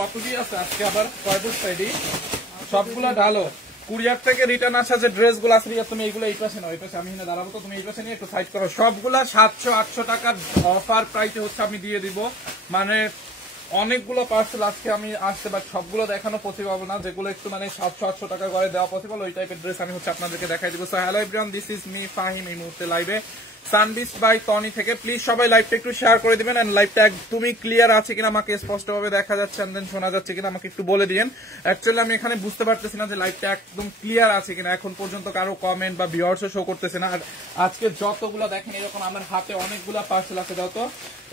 কত কি আছে আজকে আবার কয়দুর সাইডি সবগুলা ঢালো। কুরিয়ার থেকে রিটার্ন আসা যে ড্রেস গুলো আছে তুমি এইগুলো এই পাশে নাও, এই পাশে আমি এখানে দাঁড়াবো তো তুমি এই পাশে নিয়ে একটু সাইড করো। সবগুলা 700-800 টাকার অফার প্রাইসে হচ্ছে আমি দিয়ে দিব। মানে অনেকগুলো পার্সেল আজকে আমি আসছে, বাট সবগুলো দেখানো পসিবল না। যেগুলো একটু মানে 700-800 টাকা করে দেওয়া পসিবল ওই টাইপের ড্রেস আমি হচ্ছে আপনাদেরকে দেখাই দিব। So hello everyone, this is me Fahim, এই মুহূর্তে লাইভে সানবিচ বাই টনি থেকে। প্লিজ সবাই লাইভটা একটু শেয়ার করে দিবেন, এন্ড লাইভটা একদমই ক্লিয়ার আছে কিনা, আমাকে স্পষ্টভাবে দেখা যাচ্ছে এন্ড দেন শোনা যাচ্ছে কিনা আমাকে একটু বলে দিন। অ্যাকচুয়ালি আমি এখানে বুঝতে পারতেছি না যে লাইভটা একদম ক্লিয়ার আছে কিনা, এখন পর্যন্ত কারো কমেন্ট বা ভিউয়ার্সও শো করতেছে না। আর আজকে যতগুলো দেখেন এরকম আমার হাতে অনেকগুলা পার্সেল আছে, যত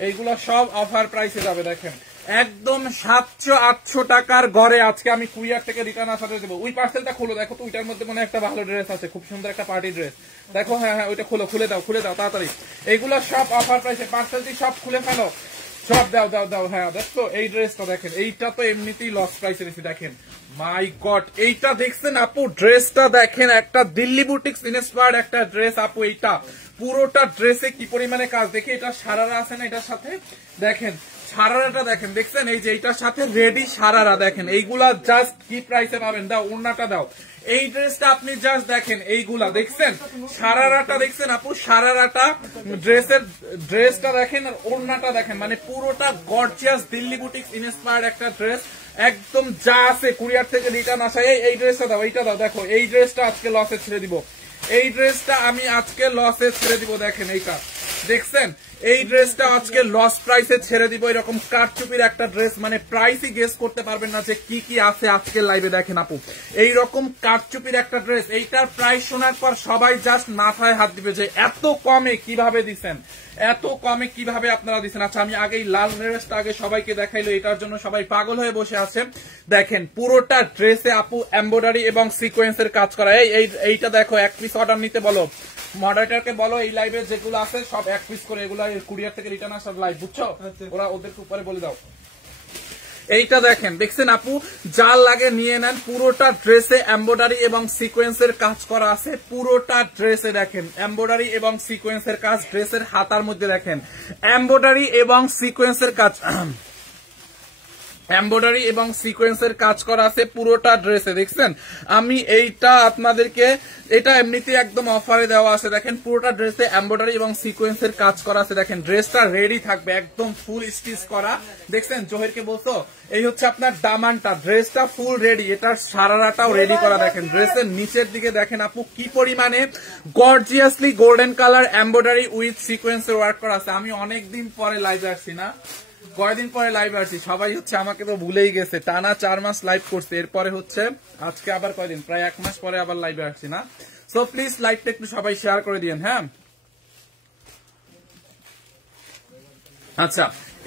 এইগুলা সব অফার প্রাইসে যাবে। দেখেন একদম 700-800 টাকার ঘরে আজকে আমি কুরিয়ার থেকে রিটার্ন আসাতে দেবো। ওই পার্সেলটা খুলো, দেখো তো ওইটার মধ্যে মনে একটা ভালো ড্রেস আছে, খুব সুন্দর একটা পার্টি ড্রেস। দেখো হ্যাঁ হ্যাঁ ওইটা খুলো, খুলে দাও তাড়াতাড়ি। এইগুলো সব অফার প্রাইসে, পার্সেলটি সব খুলে ফেলো, সব দাও। হ্যাঁ দেখো এই ড্রেসটা দেখেন, এইটা তো এমনিতেই লস প্রাইসে বেশি। দেখেন মাই গড, এইটা দেখছেন আপু, ড্রেসটা দেখেন, একটা দিল্লি বুটিক্স ইন্সপায়ার্ড একটা ড্রেস আপু। এইটা পুরোটা ড্রেসে কি পরিমাণে কাজ, দেখে এটা সারারা আছে না এটার সাথে, দেখেন সারারাটা দেখেন, দেখছেন এই যে এইটার সাথে রেডি সারারা দেখেন। এইগুলা জাস্ট কি প্রাইসে পাবেন, দাও ওড়নাটা দাও। এই ড্রেসটা আপনি জাস্ট দেখেন, এইগুলা দেখছেন সারারাটা দেখছেন আপু, সারারাটা ড্রেসটা দেখেন আর ওড়নাটা দেখেন, মানে পুরোটা গর্জিয়াস দিল্লি বুটিক্স ইন্সপায়ার্ড একটা ড্রেস। একদম যা আছে কুরিয়ার থেকে রিটার্ন আসা। এই ড্রেসটা দাও, এইটা দাও। দেখো এই ড্রেসটা আজকে লসে ছেড়ে দিব, এই ড্রেসটা আমি আজকে লসে ছেড়ে দিব। দেখেন এইটা দেখছেন, এই ড্রেসটা আজকে লস প্রাইসে ছেড়ে দিব। এরকম কারচুপির একটা ড্রেস, মানে প্রাইসই গেস করতে পারবেন না যে কি কি আছে আজকের লাইভে। দেখেন আপু এইরকম কারচুপির একটা ড্রেস, এইটার প্রাইস শোনার পর সবাই জাস্ট মাথায় হাত দিবে যে এত কমে কিভাবে দিচ্ছেন, এত কমে কিভাবে আপনারা দিচ্ছেন। আচ্ছা আমি আগে লাল ড্রেসটা আগে সবাইকে দেখাইলো, এটার জন্য সবাই পাগল হয়ে বসে আছে। দেখেন পুরোটা ড্রেসে আপু এমব্রয়ডারি এবং সিকোয়েন্সের কাজ করা। এইটা দেখো, এক পিস অর্ডার নিতে বলো, মডারেটরকে বলো এই লাইভে যেগুলো আছে সব এক পিস করে, এগুলা কুরিয়ার থেকে রিটার্ন আসার লাইভ, বুঝছো? ওরা ওদেরকে উপরে বলে দাও। এইটা দেখেন, দেখছেন আপু, যা লাগে নিয়ে নেন। পুরোটা ড্রেসে এমব্রয়ডারি এবং সিকোয়েন্সের কাজ করা আছে, পুরোটা ড্রেসে দেখেন এমব্রয়ডারি এবং সিকোয়েন্সের কাজ। ড্রেসের হাতার মধ্যে দেখেন এমব্রয়ডারি এবং সিকোয়েন্সের কাজ, এমব্রয়ডারি এবং সিকোয়েন্সের কাজ করা আছে পুরোটা ড্রেসে। দেখছেন আমি এইটা আপনাদেরকে, এটা এমনিতে একদম অফারে দেওয়া আছে। দেখেন পুরোটা ড্রেসে এমব্রয়ডারি এবং সিকোয়েন্সের কাজ করা আছে। দেখেন ড্রেসটা রেডি থাকবে, একদম ফুল স্টিচ করা। দেখছেন জহিরকে বলছো, এই হচ্ছে আপনার দামানটা, ড্রেসটা ফুল রেডি, এটার সারারাটাও রেডি করা। দেখেন ড্রেসের নিচের দিকে দেখেন আপু কি পরিমাণে gorgeously golden colour embroidery with সিকোয়েন্সের ওয়ার্ক করা আছে। আমি অনেকদিন পরে লাইভে আসছি না, কয়দিন পরে লাইভ আসছি, সবাই হচ্ছে আমাকে তো ভুলেই গেছে। টানা 4 মাস লাইভ করছে, এরপরে হচ্ছে আজকে আবার কয়দিন, প্রায় 1 মাস পরে আবার লাইভে আসছি না। সো প্লিজ লাইভটা একটু সবাই শেয়ার করে দিন। হ্যাঁ আচ্ছা,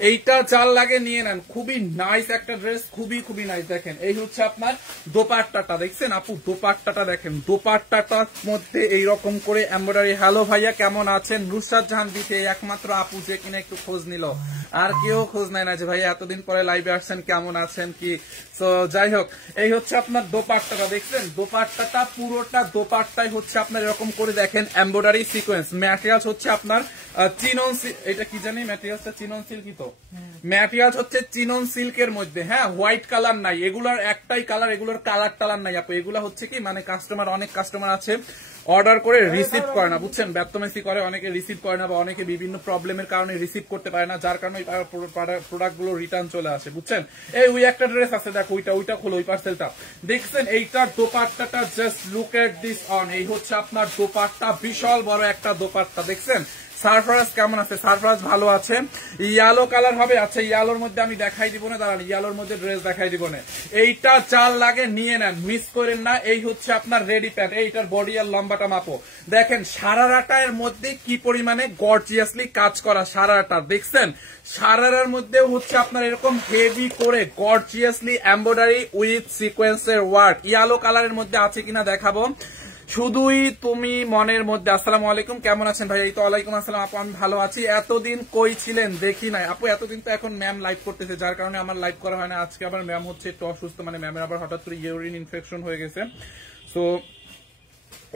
এইটা চাল লাগে নিয়ে নেন, খুবই নাইস একটা ড্রেস, খুবই নাইস। দেখেন এই হচ্ছে আপনার দোপাট্টাটা, দেখছেন আপু দোপাট্টাটা দেখেন, দোপাট্টাটার মধ্যে এইরকম করে এমব্রয়ডারি। হ্যালো ভাইয়া কেমন আছেন? নুসরাত জাহান দিতে একমাত্র আপু যে কিনা একটু খোঁজ নিল, আর কেউ খোঁজ নেয় না যে ভাইয়া এতদিন পরে লাইভে আসছেন, কেমন আছেন কি। তো যাই হোক, এই হচ্ছে আপনার দোপাট্টাটা, দেখছেন দোপাট্টাটা, পুরোটা দোপাট্টাই হচ্ছে আপনার এরকম করে দেখেন এমব্রয়ডারি সিকোয়েন্স। ম্যাটেরিয়ালস হচ্ছে আপনার চিনন, এটা কি জানি ম্যাটেরিয়ালসটা, চিনন সিল্কই তো ম্যাটেরিয়ালস হচ্ছে, চিনন সিল্কের মধ্যে। হ্যাঁ হোয়াইট কালার নাই, এগুলার একটাই কালার, এগুলোর কালার টালার নাই আপু। এগুলা হচ্ছে কি মানে কাস্টমার, অনেক কাস্টমার আছে অর্ডার করে রিসিভ করে না, বুঝছেন, ব্যর্থমেসি করে, অনেকে রিসিভ করে না, বা অনেকে বিভিন্ন প্রবলেমের কারণে রিসিভ করতে পারে না, যার কারণে প্রোডাক্ট গুলো রিটার্ন চলে আসে, বুঝছেন। এই ওই একটা ড্রেস আছে দেখো, ওইটা খোলো, ওই পার্সেলটা দেখছেন। এইটার দোপাট্টাটা just look at this on, এই হচ্ছে আপনার দোপাট্টা, বিশাল বড় একটা দোপাট্টা। দেখছেন সারফরাজ কেমন আছে? সারফরাজ ভালো আছে। ইয়েলো কালার হবে, আচ্ছা ইয়েলোর মধ্যে আমি দেখাই দিব না, দাঁড়ান ইয়েলোর মধ্যে ড্রেস দেখাই দিব না। এইটা চাল লাগে নিয়ে নেন, মিস করেন না। এই হচ্ছে আপনার রেডি প্যান্ট, এইটার বডি আর লম্বাটা মাপো। দেখেন সারারাটার মধ্যে কি পরিমাণে গর্জিয়াসলি কাজ করা সারারাটা, দেখছেন সারারার মধ্যে হচ্ছে আপনার এরকম হেভি করে গর্জিয়াসলি এমব্রয়ডারি উইথ সিকোয়েন্সের ওয়ার্ক। ইয়েলো কালারের মধ্যে আছে কিনা দেখাবো, শুধুই তুমি মনের মধ্যে। আসসালামু আলাইকুম, কেমন আছেন ভাই? এই তো ওয়ালাইকুম আসসালাম আপু, আমি ভালো আছি। এতদিন কই ছিলেন দেখি নাই আপু? এতদিন তো এখন ম্যাম লাইভ করতেছে, যার কারণে আমার লাইভ করা হয় না। আজকে আবার ম্যাম হচ্ছে একটু অসুস্থ, মানে ম্যামের আবার হঠাৎ করে ইউরিন ইনফেকশন হয়ে গেছে। সো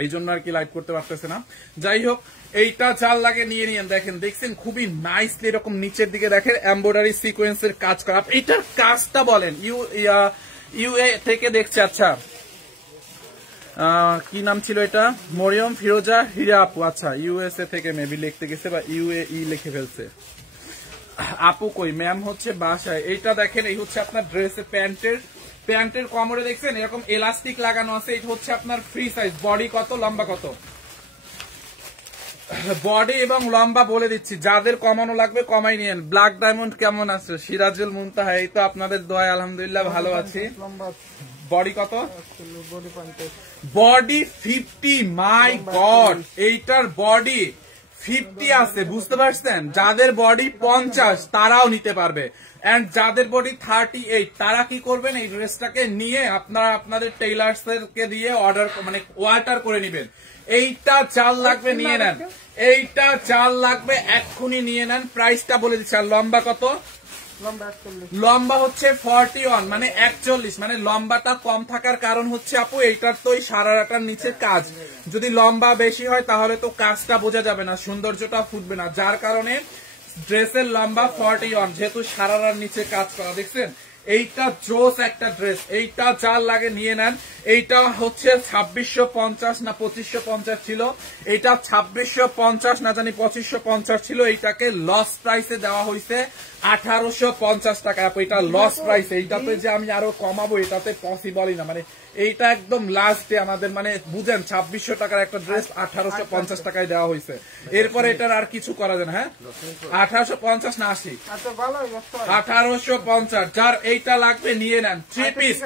এই জন্য আর কি লাইভ করতে পারতেছে না। যাই হোক, এইটা যার লাগে নিয়ে নিয়েন। দেখেন, দেখছেন খুবই নাইসলি এরকম নিচের দিকে দেখেন এমব্রয়ডারি সিকোয়েন্সের কাজ করা। এটার কাজটা বলেন ইউএ থেকে দেখছে। আচ্ছা, কি নাম ছিল এটা? মরিয়ম ফিরোজা হীরা আপু। আচ্ছা, ইউএসএ থেকে মেবি লিখতে গেছে বা ইউএই লিখে ফেলছে। আপু কই? ম্যাম হচ্ছে বাসায়। এইটা দেখেন, এই হচ্ছে আপনার ড্রেসের প্যান্টের কোমরে দেখছেন এরকম এলাস্টিক লাগানো আছে। এটা হচ্ছে আপনার ফ্রি সাইজ। বডি কত, লম্বা কত? বডি এবং লম্বা বলে দিচ্ছি, যাদের কমানো লাগবে কমাই নিয়েন। ব্ল্যাক ডায়মন্ড কেমন আছে? সিরাজুল মুনতাহা, এই তো আপনাদের দোয়ায় আলহামদুলিল্লাহ ভালো আছি। বডি কত? বডি 50। মাই গড, এইটার বডি 50 আছে, বুঝতে পারছেন? যাদের বডি 50 তারাও নিতে পারবে। এন্ড যাদের বডি 38 তারা কি করবেন, এই ড্রেসটাকে নিয়ে আপনারা আপনাদের টেইলার্সকে দিয়ে অর্ডার মানে অল্টার করে নেবেন। এইটা চাল লাগবে নিয়ে নেন, এইটা চাল লাগবে এক্ষুনি নিয়ে নেন। প্রাইসটা বলে দিচ্ছি। আর লম্বা কত? লম্বা হচ্ছে 41 মানে 41। মানে লম্বাটা কম থাকার কারণ হচ্ছে আপু এইটার তো সারারাটার নিচে কাজ। যদি লম্বা বেশি হয় তাহলে তো কাজটা বোঝা যাবে না, সৌন্দর্যটা ফুটবে না। যার কারণে ড্রেসের লম্বা 41, যেহেতু সারারার নিচে কাজ করা। দেখছেন, এইটা জোস একটা ড্রেস। এইটা যার লাগে নিয়ে নেন। এইটা হচ্ছে 2650 না 2550 ছিল। এইটা 2650 না জানি 2550 ছিল। এইটাকে লস প্রাইসে দেওয়া হয়েছে 1850 টাকা। এটা লস প্রাইস। এইটাতে যে আমি আরো কমাবো এটাতে পসিবলই না। মানে এইটা একদম লাস্টে আমাদের মানে বুঝেন 2600 টাকার একটা ড্রেস 1850 টাকায় দেওয়া হয়েছে। এরপরে এটার আর কিছু করা যায় না। হ্যাঁ, 1850 না 80? 1850। যার এইটা লাগবে নিয়ে নেন। 3 পিস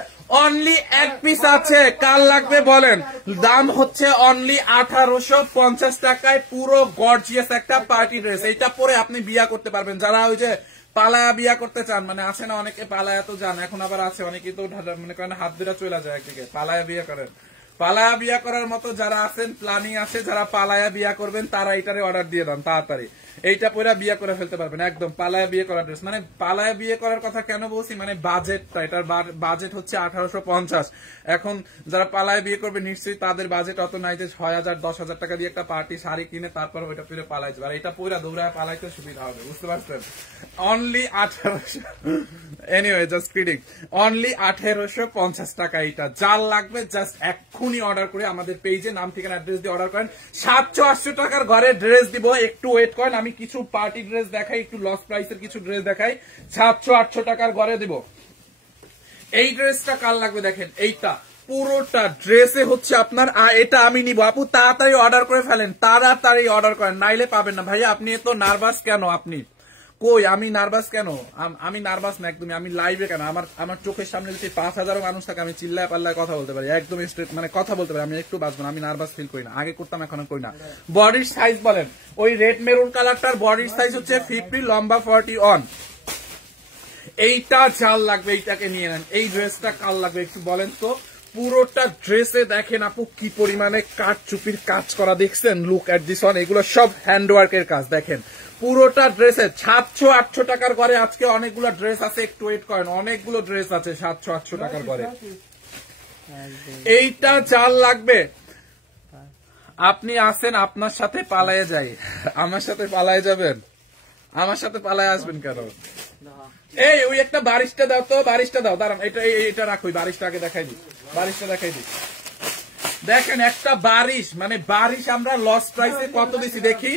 অনলি 1 পিস আছে। কার লাগবে বলেন? দাম হচ্ছে অনলি 1850 টাকায় পুরো গর্জিয়াস একটা পার্টি ড্রেস। এইটা পরে আপনি বিয়া করতে পারবেন। যারা ওই যে পালায়া বিয়া করতে চান, মানে আসে না অনেকে পালায়া তো যান, এখন আবার আছে অনেকেই তো মনে করেন হাত ধরে চলে যায় একদিকে, পালায়া বিয়া করেন। পালায়া বিয়া করার মতো যারা আছেন, প্ল্যানিং আছে যারা পালায়া বিয়া করবেন, তারা এইটারে অর্ডার দিয়ে দেন তাড়াতাড়ি। এইটা পরে বিয়ে করে ফেলতে পারবেন একদম। পালায়া বিয়ে করার ড্রেস। মানে পালায়া বিয়ে করার কথা কেন বলছি, মানে বাজেটটা, এটার বাজেট হচ্ছে 1850। এখন যারা পালায়া বিয়ে করবে নিশ্চয়ই তাদের বাজেট অত নাই যে 6000 10,000 টাকা দিয়ে একটা পার্টি শাড়ি কিনে তারপর ওইটা পরে পালাই যাবে। আর এটা পরে দৌড়ায় পালাইতে সুবিধা হবে, বুঝতে পারছেন? Only 1800। Anyway, just kidding. Only 1850 টাকা এইটা। যার লাগবে জাস্ট এক্ষুনি অর্ডার করে আমাদের পেজে নাম ঠিকানা অ্যাড্রেস দিয়ে অর্ডার করেন। 700-800 টাকার ঘরে ড্রেস দিব। একটু ওয়েট করেন, আমি কিছু পার্টি ড্রেস দেখাই, একটু লস প্রাইসের কিছু ড্রেস দেখাই। 700-800 টাকার ঘরে দিব। এই ড্রেসটা কার লাগবে দেখেন, এইটা পুরোটা ড্রেসে হচ্ছে আপনার। এটা আমি নিব আপু, তাড়াতাড়ি অর্ডার করে ফেলেন, তাড়াতাড়ি অর্ডার করেন, নাইলে পাবেন না। ভাইয়া আপনি এত নার্ভাস কেন? আপনি কই? আমি নার্ভাস কেন? আমি নার্ভাস না একদমই। আমি লাইভে কেন? আমার চোখের সামনে যদি 5000 মানুষ থাকে আমি চিল্লায় পাল্লায় কথা বলতে পারি, একদম স্ট্রেট মানে কথা বলতে পারি। আমি একটু বাঁচবো না, আমি নার্ভাস ফিল করি না। আগে করতাম, এখন করি না। বডির সাইজ বলেন, ওই রেড মেরুন কালারটার বডির সাইজ হচ্ছে 50, লম্বা 41। এইটা চাল লাগবে, এইটাকে নিয়ে নেন। এই ড্রেসটা কাল লাগবে একটু বলেন তো? পুরোটা ড্রেসে দেখেন আপু কি পরিমাণে কাঠচুপির কাজ করা, দেখছেন? Look at this one. এগুলো সব হ্যান্ডওয়ার্কের কাজ। দেখেন পুরোটা ড্রেসে 700-800 টাকার ঘরে আজকে অনেকগুলো ড্রেস আছে। একটু ওয়েট করেন, অনেকগুলো ড্রেস আছে 700-800 টাকার ঘরে। এইটা চাল লাগবে। আপনি আসেন, আপনার সাথে পালায়ে যাই। আমার সাথে পালায়ে যাবেন? আমার সাথে পালায়ে আসবেন কেন? এই ওই একটা বারিশটা দাও তো, বারিশটা দাও। দাঁড়ান, এটা রাখো, বারিশটা আগে দেখাই দিই, বারিশটা দেখাই দিই। দেখেন একটা বারিশ, মানে বারিশ আমরা লস প্রাইসে কত দিছি দেখি।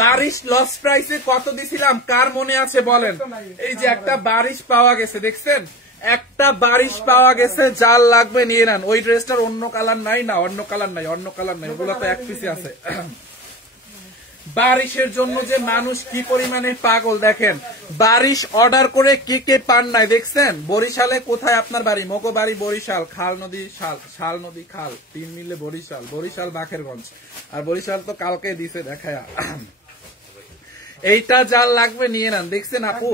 বারিশ লস প্রাইসে কত দিছিলাম কার মনে আছে বলেন? এই যে একটা বারিশ পাওয়া গেছে, দেখছেন? একটা বারিশ পাওয়া গেছে। যার লাগবে নিয়ে নেন। ওই ড্রেসটার অন্য কালার নাই না, অন্য কালার নাই, অন্য কালার নাই, ওগুলো তো এক পিসে আছে। বারিশের জন্য যে মানুষ কি পরিমাণে পাগল দেখেন। বারিশ অর্ডার করে কে কে পান নাই দেখছেন? বরিশালে কোথায় আপনার বাড়ি? মগো বাড়ি বরিশাল, খাল নদী শাল নদী খাল 3 মিলে বরিশাল, বরিশাল বাখেরগঞ্জ। আর বরিশাল তো কালকে দিছে দেখায়া। এইটা যার লাগবে নিয়ে নেন। দেখছেন আপু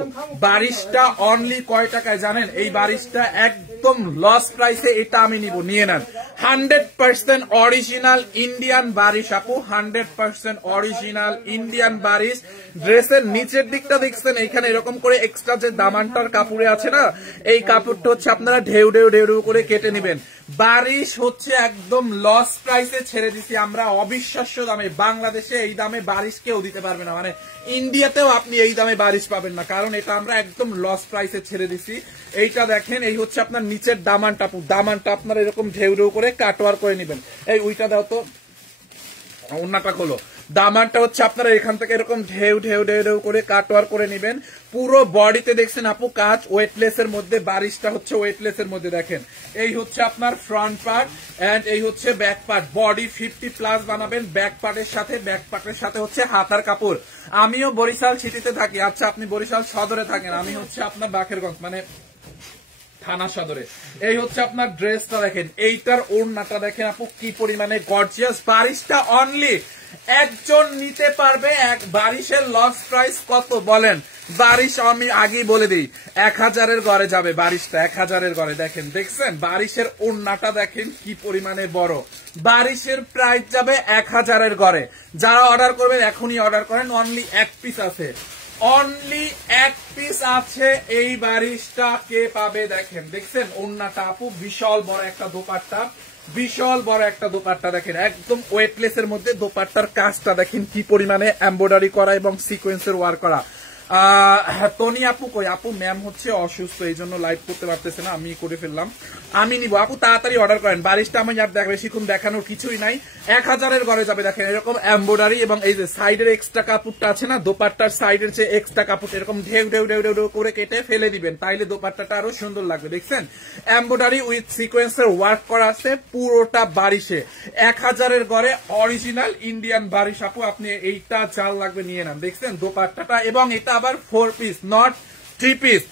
বারিশটা অনলি কয় টাকায় জানেন? এই বারিশটা একদম লস প্রাইসে, এটা আমি নিব, নিয়ে নেন। 100% অরিজিনাল ইন্ডিয়ান বারিশ আপু, 100% অরিজিনাল ইন্ডিয়ান বারিশ। ড্রেসের নিচের দিকটা দেখছেন, এইখানে এরকম করে এক্সট্রা যে দামানটার কাপড়ে আছে না, এই কাপড়টা হচ্ছে আপনারা ঢেউ ঢেউ ঢেউ ঢেউ করে কেটে নেবেন। বারিশ হচ্ছে একদম লস প্রাইসে ছেড়ে দিছি আমরা, অবিশ্বাস্য দামে। বাংলাদেশে এই দামে বারিশ কেউ দিতে পারবে না, মানে ইন্ডিয়াতেও আপনি এই দামে বারিশ পাবেন না, কারণ এটা আমরা একদম লস প্রাইসে ছেড়ে দিছি। এইটা দেখেন, এই হচ্ছে আপনার নিচের দামানটা, দামানটা আপনার এরকম ঢেউ ঢেউ করে কাটওয়ার করে নেবেন। এই উইটা দাও তো, ওন্নাটা খোলো। দামানটা হচ্ছে আপনারা এখান থেকে এরকম ঢেউ ঢেউ ঢেউ ঢেউ করে কাটওয়ার করে নেবেন। পুরো বডিতে দেখছেন আপু কাজ, ওয়েটলেস এর মধ্যে, বারিশটা হচ্ছে ওয়েটলেস এর মধ্যে। দেখেন এই হচ্ছে আপনার ফ্রন্ট পার্ট এন্ড এই হচ্ছে ব্যাক পার্ট। বডি 50+ বানাবেন ব্যাক পার্টের সাথে, ব্যাক পার্টের সাথে হচ্ছে হাতার কাপড়। আমিও বরিশাল সিটিতে থাকি, আচ্ছা আপনি বরিশাল সদরে থাকেন, আমি হচ্ছে আপনার বাকেরগঞ্জ মানে থানা সদরে। এই হচ্ছে আপনার ড্রেসটা দেখেন, এইটার ওড়নাটা দেখেন আপু কি পরিমানে গর্জিয়াস। বারিশটা অনলি একজন নিতে পারবে। এক বারিশের লস প্রাইস কত বলেন? বারিশ আমি আগেই বলে দিই 1000-এর ঘরে যাবে বারিশটা, 1000-এর ঘরে। দেখেন, দেখছেন বারিশের ওড়নাটা দেখেন কি পরিমানে বড়। বারিশের প্রাইস যাবে 1000-এর ঘরে। যারা অর্ডার করবেন এখনই অর্ডার করেন, অনলি এক পিস আছে, অনলি এক পিস আছে। এই বারিশটা কে পাবে? দেখেন, দেখছেন ওড়নাটা আপু বিশাল বড় একটা দোপাট্টা, বিশাল বড় একটা দোপাট্টা। দেখেন একদম ওয়েটলেস এর মধ্যে দোপাট্টার কাজটা দেখেন কি পরিমানে এমব্রয়ডারি করা এবং সিকোয়েন্সের ওয়ার্ক করা। টনি আপু কই? আপু ম্যাম হচ্ছে অসুস্থ, এই জন্য লাইভ করতে পারতেছে না, আমি করে ফেললাম। আমি নিব আপু, তাড়াতাড়ি অর্ডার করেন। বারিশটা আমি আর দেখ বেশিক্ষণ দেখানোর কিছুই নাই, 1000-এর ঘরে যাবে। দেখেন এরকম এমব্রয়ডারি এবং এই যে সাইডের এক্সট্রা কাপড়টা আছে না, দোপাট্টার সাইডের যে এক্সট্রা কাপড় এরকম ঢেউ ঢেউ ঢেউ ঢেউ করে কেটে ফেলে দিবেন, তাইলে দোপাট্টাটা আরো সুন্দর লাগবে। দেখছেন এমব্রয়ডারি উইথ সিকোয়েন্সের ওয়ার্ক করা আছে পুরোটা বারিশে। 1000-এর ঘরে অরিজিনাল ইন্ডিয়ান বারিশ আপু, আপনি এইটা চাল লাগবে নিয়ে নেন। দেখছেন দোপাট্টাটা, এবং এটা আবার 4 পিস নট 3 পিস।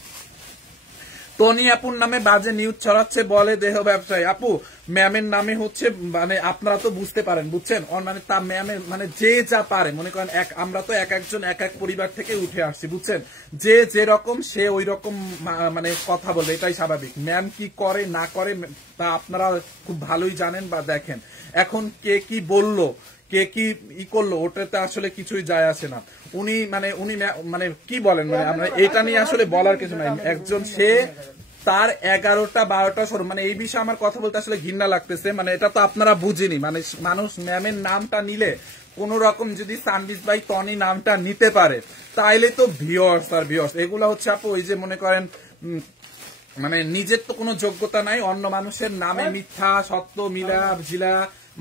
টনি আপুর নামে বাজে নিউজ ছড়াচ্ছে, বলে দেহ ব্যবসায়ী। আপু ম্যামের নামে হচ্ছে, মানে আপনারা তো বুঝতে পারেন, বুঝছেন, মানে তা ম্যামের মানে যে যা পারে, মনে করেন আমরা তো এক একজন এক এক পরিবার থেকে উঠে আসছি, বুঝছেন, যে যেরকম সে ওই রকম মানে কথা বলবে, এটাই স্বাভাবিক। ম্যাম কি করে না করে তা আপনারা খুব ভালোই জানেন বা দেখেন। এখন কে কি বললো, কে কি করলো, ওটাতে আসলে কিছুই যায় আসে না। উনি মানে কি বলেন, মানে আমরা এটা নিয়ে আসলে বলার কিছু নাই। একজন সে তার 11টা 12টা শোরুম, মানে এই বিষয়ে আমার কথা বলতে আসলে ঘৃণা লাগতেছে। মানে এটা তো আপনারা বুঝিনি, মানে মানুষ ম্যামের নামটা নিলে কোন রকম যদি সানবিজ বাই টনি নামটা নিতে পারে, তাইলে তো ভিউয়ার্স আর ভিউয়ার্স এগুলা হচ্ছে আপু ওই যে মনে করেন মানে নিজের তো কোনো যোগ্যতা নাই, অন্য মানুষের নামে মিথ্যা সত্য মিলা জিলা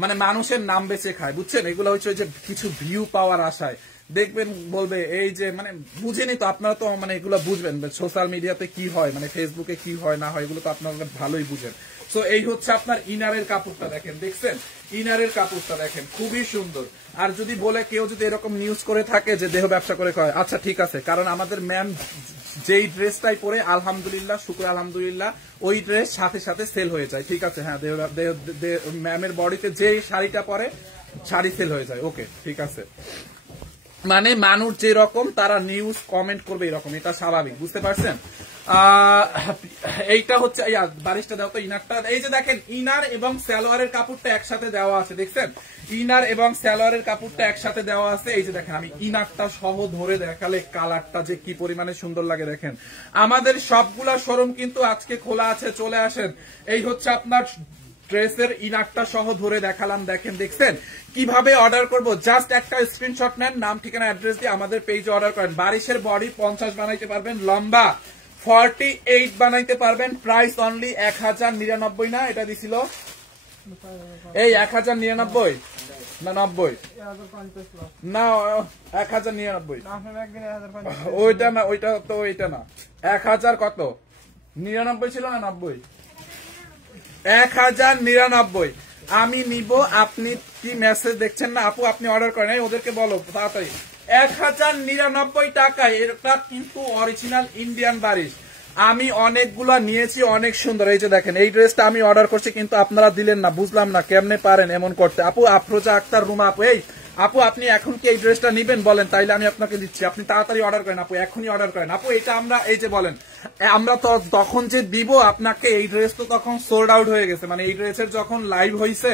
মানে মানুষের নাম বেঁচে খায়, বুঝছেন। এগুলো হচ্ছে যে কিছু ভিউ পাওয়ার আশায় দেখবেন বলবে এই যে মানে বুঝেনি তো, আপনারা তো মানে এগুলো বুঝবেন সোশ্যাল মিডিয়াতে কি হয়, মানে ফেসবুকে কি হয় না হয়, এগুলো তো আপনারা ভালোই বুঝেন। সো এই হচ্ছে আপনার ইনারের কাপড়টা দেখেন, দেখছেন ইনারের কাপড়টা দেখেন খুবই সুন্দর। আর যদি বলে কেউ যদি এরকম নিউজ করে থাকে যে দেহ ব্যবসা করে খায়, আচ্ছা ঠিক আছে, কারণ আমাদের ম্যাম যেই ড্রেসটাই পরে আলহামদুলিল্লাহ শুক্র আলহামদুলিল্লাহ ওই ড্রেস সাথে সাথে সেল হয়ে যায়, ঠিক আছে। হ্যাঁ, ম্যামের বডিতে যে শাড়িটা পরে শাড়ি সেল হয়ে যায়, ওকে ঠিক আছে। মানে মানুষ যে রকম তারা নিউজ কমেন্ট করবে এরকম, এটা স্বাভাবিক, বুঝতে পারছেন। এইটা হচ্ছে বারিশটা দাও তো ইনারটা। এই যে দেখেন ইনার এবং সালোয়ারের কাপড়টা একসাথে দেওয়া আছে, দেখছেন ইনার এবং সালোয়ারের কাপড়টা একসাথে দেওয়া আছে। এই যে দেখেন আমি ইনারটা সহ ধরে দেখালে কালারটা যে কি পরিমাণে সুন্দর লাগে দেখেন। আমাদের সবগুলা শোরুম কিন্তু আজকে খোলা আছে, চলে আসেন। এই হচ্ছে আপনার ড্রেসের ইনারটা সহ ধরে দেখালাম, দেখেন দেখছেন। কিভাবে অর্ডার করব, জাস্ট একটা স্ক্রিনশট নেন, নাম ঠিকানা অ্যাড্রেস দিয়ে আমাদের পেজে অর্ডার করেন। বারিশের বডি 50 বানাইতে পারবেন, লম্বা 48 বানাইতে পারবেন। প্রাইস অনলি 1099 না, এটা দিছিল এই 1099 না 90 না 1099 ওইটা না, ওইটা তো ওইটা না, 1000 কত 99 ছিল না 90? 1099 আমি নিব। আপনি কি মেসেজ দেখছেন না আপু? আপনি অর্ডার করেন, ওদেরকে বলো তাড়াতাড়ি। 1099 টাকায়, এটা কিন্তু অরিজিনাল ইন্ডিয়ান বারিশ। আমি অনেকগুলা নিয়েছি, অনেক সুন্দর। এই যে দেখেন এই ড্রেসটা আমি অর্ডার করছি কিন্তু আপনারা দিলেন না, বুঝলাম না কেমনে পারেন এমন করতে। আপু আফরোজা আক্তার রুমা আপু, এই আপু আপনি এখন কি এই ড্রেসটা নিবেন বলেন, তাইলে আমি আপনাকে দিচ্ছি। আপনি তাড়াতাড়ি অর্ডার করেন আপু, এখনই অর্ডার করেন আপু। এটা আমরা এই যে বলেন আমরা তো তখন যে দিব আপনাকে, এই ড্রেস তো তখন সোল্ড আউট হয়ে গেছে। মানে এই ড্রেসের যখন লাইভ হয়েছে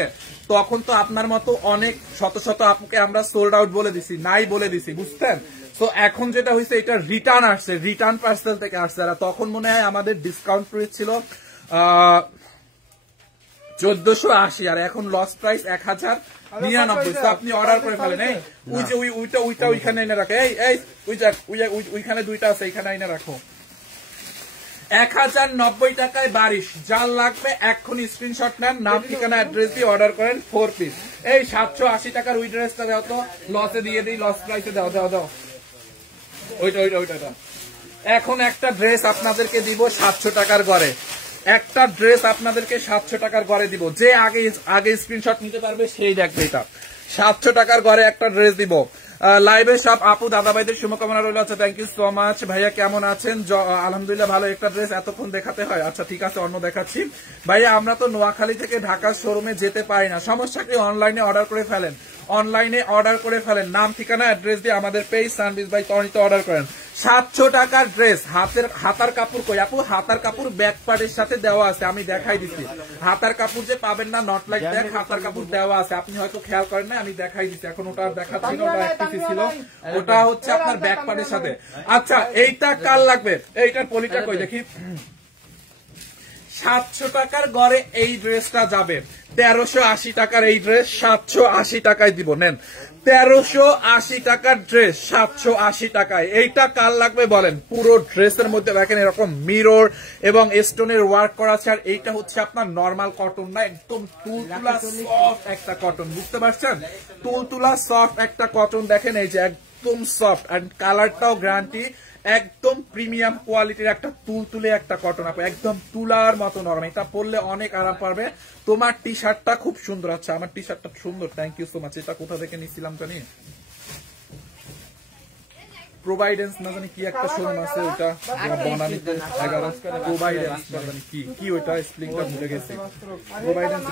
তখন তো আপনার মতো অনেক শত শত আপুকে আমরা সোল্ড আউট বলে দিছি, নাই বলে দিছি, বুঝতেন। তো এখন যেটা হয়েছে এটা রিটার্ন আসছে, রিটার্ন পার্সেল থেকে আসছে। আর তখন মনে হয় আমাদের ডিসকাউন্ট প্রাইস ছিল 1480 আর এখন লস প্রাইস 1099। তো আপনি অর্ডার করে ফেলেন। এই ওই যে ওইটা ওইখানে এনে রাখো। এই ওইখানে দুইটা আছে, এইখানে এনে রাখো। 1090 টাকায় বারিশ। যার লাগবে এক্ষুনি স্ক্রিনশট নেন, নাম ঠিকানা অ্যাড্রেস দিয়ে অর্ডার করেন 4 পিস। এই 780 টাকার ওই ড্রেসটা দাও তো, লসে দিয়ে দিই, লস প্রাইসে দাও। ওইটা এখন একটা ড্রেস আপনাদেরকে দিব 700 টাকার ঘরে। একটা ড্রেস আপনাদেরকে 700 টাকার ঘরে দিব। যে আগে স্ক্রিনশট নিতে পারবে সেই দেখবে। এটা 700 টাকার ঘরে একটা ড্রেস দিব। লাইভে সব আপু দাদা ভাইদের শুভকামনা রইল। আচ্ছা, থ্যাংক ইউ সো মাচ। ভাইয়া কেমন আছেন? আলহামদুলিল্লাহ ভালো। একটা ড্রেস এতক্ষণ দেখাতে হয়? আচ্ছা ঠিক আছে, অন্য দেখাচ্ছি। ভাইয়া আমরা তো নোয়াখালী থেকে ঢাকার শোরুমে যেতে পারি না, সমস্যা কি? অনলাইনে অর্ডার করে ফেলেন। নাম ঠিকানা অ্যাড্রেস দিয়ে আমাদের পেজ সানবিজ বাই তনিতে অর্ডার করেন। 700 টাকার ড্রেস। হাতার কাপড় কই আপু? হাতার কাপড় ব্যাক পার্টের সাথে দেওয়া আছে, আমি দেখাই দিচ্ছি। হাতার কাপড় যে পাবেন না, নট লাইক ব্যাক, হাতার কাপড় দেওয়া আছে, আপনি হয়তো খেয়াল করেন না, আমি দেখাই দিচ্ছি। এখন ওটা দেখাচ্ছি না, ওটা এক পিস ছিল, ওটা হচ্ছে আপনার ব্যাক পার্টের সাথে। আচ্ছা, এইটা কার লাগবে? এইটার পলিটা কই দেখি। 700 টাকার গড়ে এই ড্রেসটা যাবে। 1380 টাকার এই ড্রেস 780 টাকায় দিব। নেন, 1380 টাকার ড্রেস 780 টাকায়। এইটা কার লাগবে বলেন? পুরো ড্রেসের মধ্যে দেখেন এরকম মিরর এবং স্টোনের ওয়ার্ক করা আছে। আর এইটা হচ্ছে আপনার নর্মাল কটন না, একদম তুলতুলা সফট একটা কটন। বুঝতে পারছেন? তুলতুলা সফট একটা কটন। দেখেন এই যে একদম সফট, আর কালারটাও গ্যারান্টি, একদম প্রিমিয়াম কোয়ালিটির একটা তুলতুলে একটা কটন আপু, একদম তুলার মতো নরম। এটা পরলে অনেক আরাম পাবে। তোমার টি শার্টটা খুব সুন্দর। আচ্ছা, আমার টি শার্টটা সুন্দর, থ্যাংক ইউ সো মাচ। এটা কোথা থেকে নিছিলাম জানি? প্রোভাইডেন্স না জানি কি একটা শোরুম আছে, ওটা বনানীতে 11 প্রোভাইডেন্স না জানি কি ওইটা স্প্লিংটা ভুলে গেছি। প্রোভাইডেন্স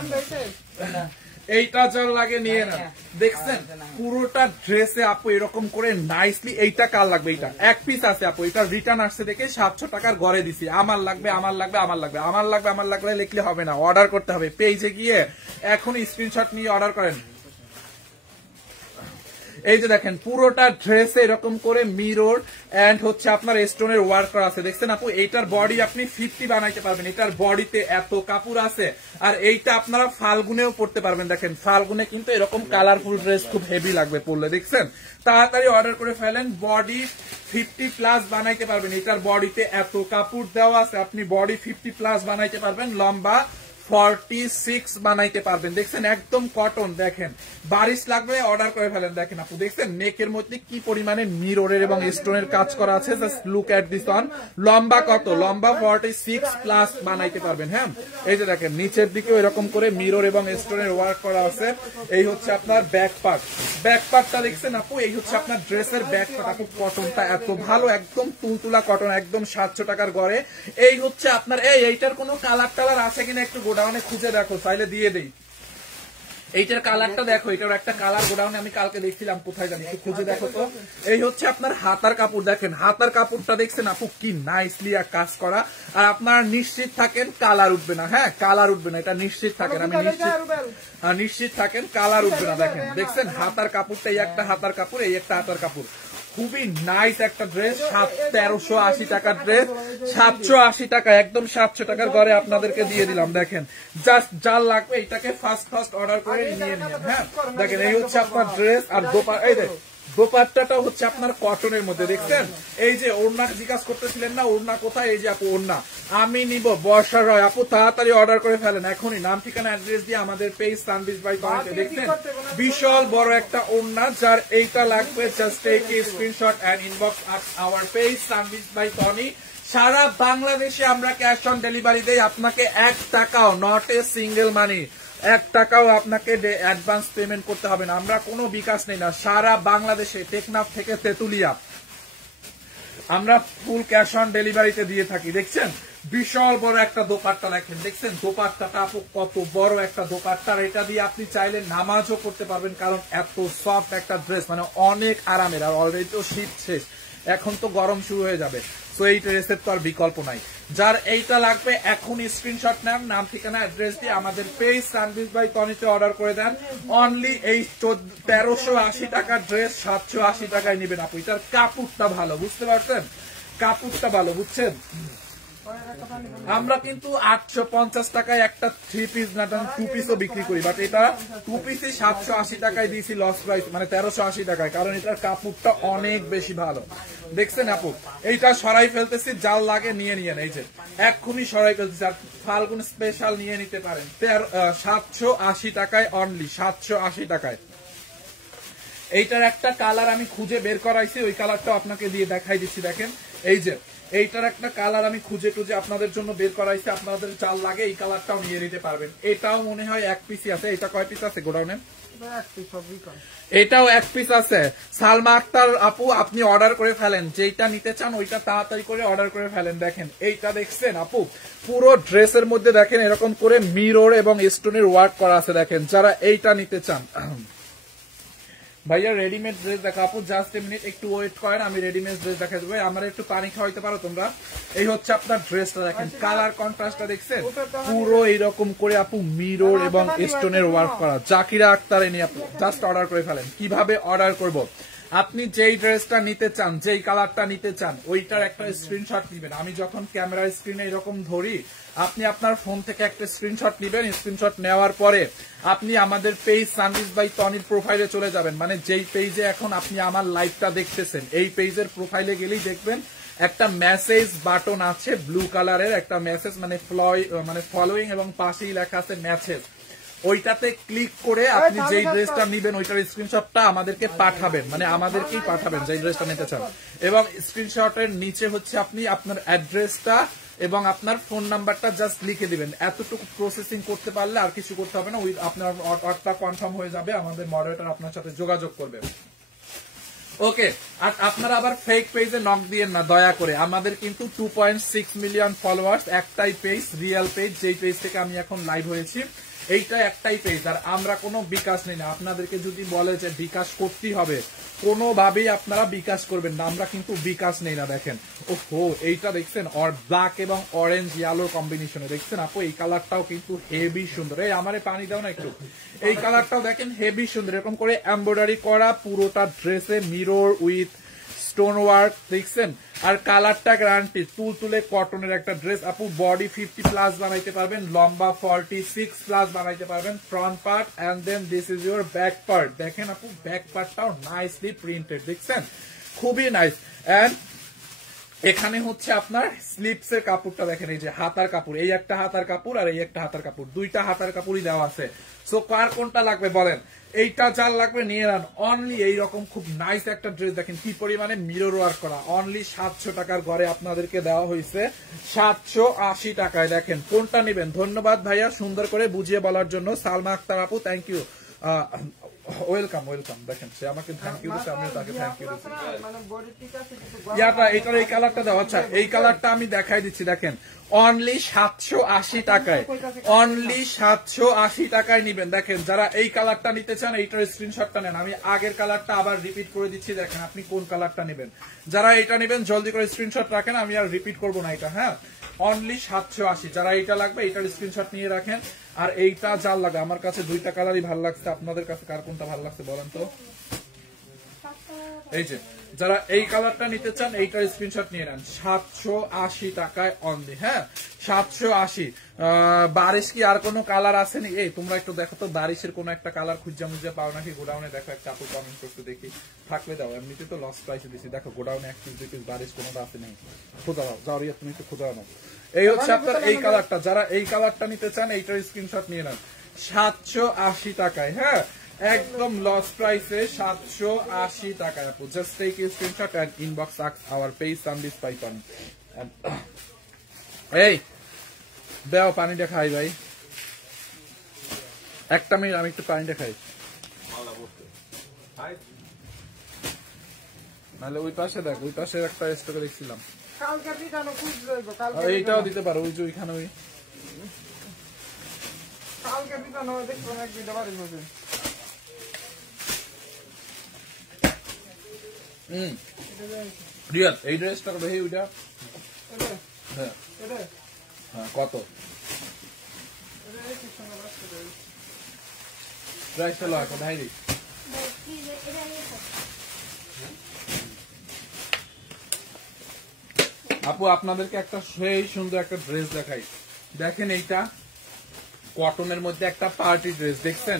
এইটা যার লাগে নিয়ে না। দেখছেন পুরোটা ড্রেসে আপু এরকম করে নাইসলি। এইটা কার লাগবে? এইটা এক পিস আছে আপু, এটা রিটার্ন আসছে দেখে 700 টাকার ঘরে দিছি। আমার লাগবে লিখলে হবে না, অর্ডার করতে হবে। পেজে গিয়ে এখন স্ক্রিনশট নিয়ে অর্ডার করেন। এই যে দেখেন পুরোটা ড্রেসে এরকম করে মিরর এন্ড হচ্ছে আপনার স্টোনের ওয়ার্ক করা আছে। দেখছেন আপু, এইটার বডি আপনি 50 বানাইতে পারবেন। এটার বডিতে এত কাপড় আছে। আর এইটা আপনারা ফাল্গুনেও পড়তে পারবেন। দেখেন ফাল্গুনে কিন্তু এরকম কালারফুল ড্রেস খুব হেভি লাগবে পরলে। দেখছেন, তাড়াতাড়ি অর্ডার করে ফেলেন। বডি 50+ বানাইতে পারবেন। এটার বডিতে এত কাপড় দেওয়া আছে, আপনি বডি 50+ বানাইতে পারবেন, লম্বা 46 বানাইতে পারবেন। দেখছেন একদম কটন। দেখেন বারিশ লাগবে, অর্ডার করে ফেলেন। দেখেন আপু, দেখছেন নেকের মধ্যে কি পরিমাণে মিররের এবং স্টোনের কাজ করা আছে। Just look at this one. লম্বা কত? লম্বা 46+ বানাইতে পারবেন। হ্যাঁ, এই যে দেখেন নিচের দিকেও এরকম করে মিরর এবং স্টোনের ওয়ার্ক করা আছে। এই হচ্ছে আপনার ব্যাক পার্টটা দেখছেন আপু, এই হচ্ছে আপনার ড্রেসের ব্যাক পার্ট। আপু কটনটা এত ভালো, একদম তুলতুলা কটন, একদম 700 টাকার ঘরে। এই হচ্ছে আপনার এইটার কোনো কালার আছে কিনা একটু গোডাউনে খুঁজে দেখো, চাইলে দিয়ে দেই। এইটার কালারটা দেখো, এটার একটা কালার গোডাউনে আমি কালকে দেখছিলাম, কোথায় জানি, একটু খুঁজে দেখো তো। এই হচ্ছে আপনার হাতার কাপড়। দেখেন হাতার কাপড়টা দেখছেন আপু, কি নাইসলি কাজ করা। আর আপনার নিশ্চিত থাকেন কালার উঠবে না। হ্যাঁ, কালার উঠবে না, এটা নিশ্চিত থাকেন। আমি নিশ্চিত থাকেন কালার উঠবে না। দেখছেন হাতার কাপড়টা, এই একটা হাতার কাপড়, এই একটা হাতার কাপড়। খুবই নাইস একটা ড্রেস। 1380 টাকার ড্রেস 780 টাকা, একদম 700 টাকার ঘরে আপনাদেরকে দিয়ে দিলাম। দেখেন জাস্ট যার লাগবে এটাকে ফার্স্ট অর্ডার করে নিয়ে নিন। হ্যাঁ, দেখেন এই হচ্ছে আপনার ড্রেস। আর দোপাট্টাটা হচ্ছে আপনার কটনের মধ্যে। দেখছেন এই যে ওড়না জিজ্ঞাসা করতেছিলেন না, ওড়না কোথায়? এই যে আপু ওড়না আমি নিব। বর্ষা রয় আপু, তাড়াতাড়ি অর্ডার করে ফেলেন এখনই, নাম ঠিকানা অ্যাড্রেস দিয়ে আমাদের পেজ সানবিজ বাই তনিতে। দেখছেন বিশাল বড় একটা ওড়না। যার এইটা লাগবে just take a screenshot and inbox at our page সানবিজ বাই তনি। সারা বাংলাদেশে আমরা ক্যাশ অন ডেলিভারি দেই। আপনাকে 1 টাকাও, নট এ সিঙ্গেল মানি, 1 টাকাও আপনাকে অ্যাডভান্স পেমেন্ট করতে হবে না। আমরা কোনো বিকাশ নেই না। সারা বাংলাদেশে টেকনাফ থেকে তেতুলিয়া আমরা ফুল ক্যাশ অন ডেলিভারিতে দিয়ে থাকি। দেখছেন বিশাল বড় একটা দোপাট্টা। দেখছেন দোপাট্টাটা আপু কত বড় একটা দোপাট্টা। এটা দিয়ে আপনি চাইলে নামাজও করতে পারবেন, কারণ এত সফট একটা ড্রেস, মানে অনেক আরামের। আর অলরেডি তো শীত শেষ, এখন তো গরম শুরু হয়ে যাবে। তো এই ড্রেসের তো আর বিকল্প নাই। যার এইটা লাগবে এখন স্ক্রিনশট নেন, নাম ঠিকানা অ্যাড্রেস দিয়ে আমাদের পেজ সানবিজ বাই তনিতে অর্ডার করে দেন। অনলি এই 1380 টাকার ড্রেস 780 টাকায় নেবেন আপু। এটার কাপড়টা ভালো, বুঝতে পারছেন? কাপড়টা ভালো, বুঝছেন? আমরা কিন্তু 850 টাকায় একটা 3 পিস না 2 পিসও বিক্রি করি, বাট এটা 2 পিসই 780 টাকায় দিয়েছি লস প্রাইস, মানে 1380 টাকায়, কারণ এটার কাপড়টা অনেক বেশি ভালো। দেখছেন আপু, এইটা সরাই ফেলতেছি, জাল লাগে নিয়ে নিয়েন, এই যে এক্ষুনি সরাই ফেলতেছি। আর ফাল্গুন স্পেশাল নিয়ে নিতে পারেন 780 টাকায়, অনলি 780 টাকায়। এইটার একটা কালার আমি খুঁজে বের করাইছি, ওই কালারটা আপনাকে দিয়ে দেখাই দিচ্ছি। দেখেন এই যে এইটার একটা কালার আমি খুঁজে টুজে আপনাদের জন্য বের করাইছি, আপনাদের চাল লাগে এই কালারটাও নিয়ে নিতে পারবেন। এটাও মনে হয় এক পিসই আছে। এটা কয় পিস আছে গোডাউনে? এটাও এক পিস আছে। সালমা আক্তার আপু, আপনি অর্ডার করে ফেলেন, যেটা নিতে চান ওইটা তাড়াতাড়ি করে অর্ডার করে ফেলেন। দেখেন এইটা দেখছেন আপু, পুরো ড্রেসের মধ্যে দেখেন এরকম করে মিরর এবং স্টোনের ওয়ার্ক করা আছে। দেখেন যারা এইটা নিতে চান, ভাইয়া রেডিমেড ড্রেস দেখা আপু, জাস্ট এ মিনিট, একটু ওয়েট করেন, আমি রেডিমেড ড্রেস দেখা দেবো। আমার একটু পানি খাওয়াইতে পারো তোমরা? এই হচ্ছে আপনার ড্রেসটা, দেখেন কালার কন্ট্রাস্টটা দেখছেন, পুরো এইরকম করে আপু মিরর এবং স্টোনের ওয়ার্ক করা। জাকিরা আক্তার এনে আপু জাস্ট অর্ডার করে ফেলেন। কিভাবে অর্ডার করব? আপনি যেই ড্রেসটা নিতে চান, যেই কালারটা নিতে চান, ওইটার একটা স্ক্রিনশট নিবেন। আমি যখন ক্যামেরার স্ক্রিনে এরকম ধরি, আপনি আপনার ফোন থেকে একটা স্ক্রিনশট নিবেন। স্ক্রিনশট নেওয়ার পরে আপনি আমাদের পেজ সানভিজ বাই তনির প্রোফাইলে চলে যাবেন, মানে যেই পেজে এখন আপনি আমার লাইভটা দেখতেছেন, এই পেজের প্রোফাইলে গেলেই দেখবেন একটা মেসেজ বাটন আছে ব্লু কালারের, একটা মেসেজ মানে ফলোইং এবং পাশেই লেখা আছে মেসেজ। ওইটাতে ক্লিক করে আপনি যেই ড্রেসটা নিবেন ওইটার স্ক্রিনশটটা আমাদেরকে পাঠাবেন, মানে আমাদেরকেই পাঠাবেন যেই ড্রেসটা নিতে চান। এবং স্ক্রিনশটের নিচে হচ্ছে আপনি আপনার অ্যাড্রেসটা এবং আপনার ফোন নাম্বারটা জাস্ট লিখে দিবেন। এতটুকু প্রসেসিং করতে পারলে আর কিছু করতে হবে না, ওই আপনার অর্ডারটা কনফার্ম হয়ে যাবে, আমাদের মডারেটর আপনার সাথে যোগাযোগ করবে। ওকে, আর আপনারা আবার ফেক পেজে নক দিয়েন না দয়া করে। আমাদের কিন্তু 2.6 মিলিয়ন ফলোয়ার্স, একটাই পেজ, রিয়েল পেজ, যেই পেজ থেকে আমি এখন লাইভ হয়েছি, এইটা একটাই পেজ। আর আমরা কোনো বিকাশ নেই না। আপনাদেরকে যদি বলে যে বিকাশ করতেই হবে, কোনোভাবেই আপনারা বিকাশ করবেন না, আমরা কিন্তু বিকাশ নেই না। দেখেন ওহো, এইটা দেখছেন ব্ল্যাক এবং অরেঞ্জ ইয়ালোর কম্বিনেশনে, দেখছেন আপু এই কালারটাও কিন্তু হেভি সুন্দর। এই আমারে পানি দাও না একটু। এই কালারটাও দেখেন হেভি সুন্দর, এরকম করে এমব্রয়ডারি করা পুরোটা ড্রেসে, মিরর উইথ স্টোন ওয়ার্ক, দেখছেন। আর কালারটা গ্যারান্টি, তুলতুলে কটনের একটা ড্রেস আপু। বডি 50+ বানাইতে পারবেন, লম্বা 46+ বানাইতে পারবেন, front part, and then this is your back part. দেখেন আপু ব্যাক পার্টটাও নাইসলি প্রিন্টেড, দেখছেন খুবই নাইস। এন্ড এখানে হচ্ছে আপনার স্লিপস এর কাপড়টা দেখেন, এই যে হাতার কাপড়, এই একটা হাতার কাপড় আর এই একটা হাতার কাপড়, দুইটা হাতার কাপড়ই দেওয়া আছে। সো কার কোনটা লাগবে বলেন? এইটা যার লাগবে নিয়ে নেন। অনলি এইরকম খুব নাইস একটা ড্রেস দেখেন কি পরিমাণে মিরর ওয়ার্ক করা, অনলি 700 টাকার ঘরে আপনাদেরকে দেওয়া হয়েছে 780 টাকায়। দেখেন কোনটা নেবেন? ধন্যবাদ ভাইয়া সুন্দর করে বুঝিয়ে বলার জন্য। সালমা আক্তার আপু থ্যাংক ইউ, ওয়েলকাম ওয়েলকাম। দেখেন সে আমাকে থ্যাংক ইউ দিচ্ছে, আমিও তাকে থ্যাংক ইউ দিচ্ছি। এইটার এই কালারটা দেওয়া, আচ্ছা এই কালারটা আমি দেখাই দিচ্ছি। দেখেন অনলি 780 টাকায়, অনলি 780 টাকায় নিবেন। দেখেন যারা এই কালারটা নিতে চান এইটার স্ক্রিনশটটা নেন। আমি আগের কালারটা আবার রিপিট করে দিচ্ছি, দেখেন আপনি কোন কালারটা নেবেন। যারা এটা নেবেন জলদি করে স্ক্রিনশট রাখেন, আমি আর রিপিট করবো না এটা। হ্যাঁ অনলি 780, যারা এইটা লাগবে এইটার স্ক্রিনশট নিয়ে রাখেন। আর এইটা যার লাগে, আমার কাছে দুইটা কালারই ভালো লাগছে, আপনাদের কাছে কার কোনটা ভালো লাগছে বলেন তো? এই যে যারা এই কালারটা নিতে চান এইটার স্ক্রিনশট নিয়ে নেন, 780 টাকায় অনলি। হ্যাঁ 780। বারিশ কি আর কোনো কালার আছে নি? এই তোমরা একটু দেখো তো বারিশের কোন একটা কালার খুঁজা মুজা পাও নাকি গোডাউনে? দেখো একটা আপু কমেন্ট করতে দেখি, থাকলে দাও, এমনিতে তো লস প্রাইসে দিচ্ছি। দেখো গোডাউনে 1 পিস 2 পিস বারিশ কোনোটা আছে নেই, খোঁজা দাও, যাও রিয়া তুমি একটু খোঁজা নাও। এই হচ্ছে আপনার এই কালারটা, যারা এই কালারটা নিতে চান এইটার স্ক্রিনশট নিয়ে নেন 780 টাকায়। হ্যাঁ একদম লস প্রাইসে 780 টাকায় আপু। Just take you screenshot and inbox our page Sanvi's by Toni. এই দাও পানিটা খাই ভাই, একটা মিনিট আমি একটু পানিটা খাই। নাহলে ওই পাশে দেখ, ওই পাশে একটা স্টকে দেখছিলাম, এইটাও দিতে পারো, ওই যে ওইখানে ওই রিয়াল। এই ড্রেসটা কত? এই ওইটা হ্যাঁ হ্যাঁ কত প্রাইসটা লয় কত? হাই রে আপু আপনাদেরকে একটা সেই সুন্দর একটা ড্রেস দেখাই, দেখেন এইটা কটনের মধ্যে একটা পার্টি ড্রেস, দেখছেন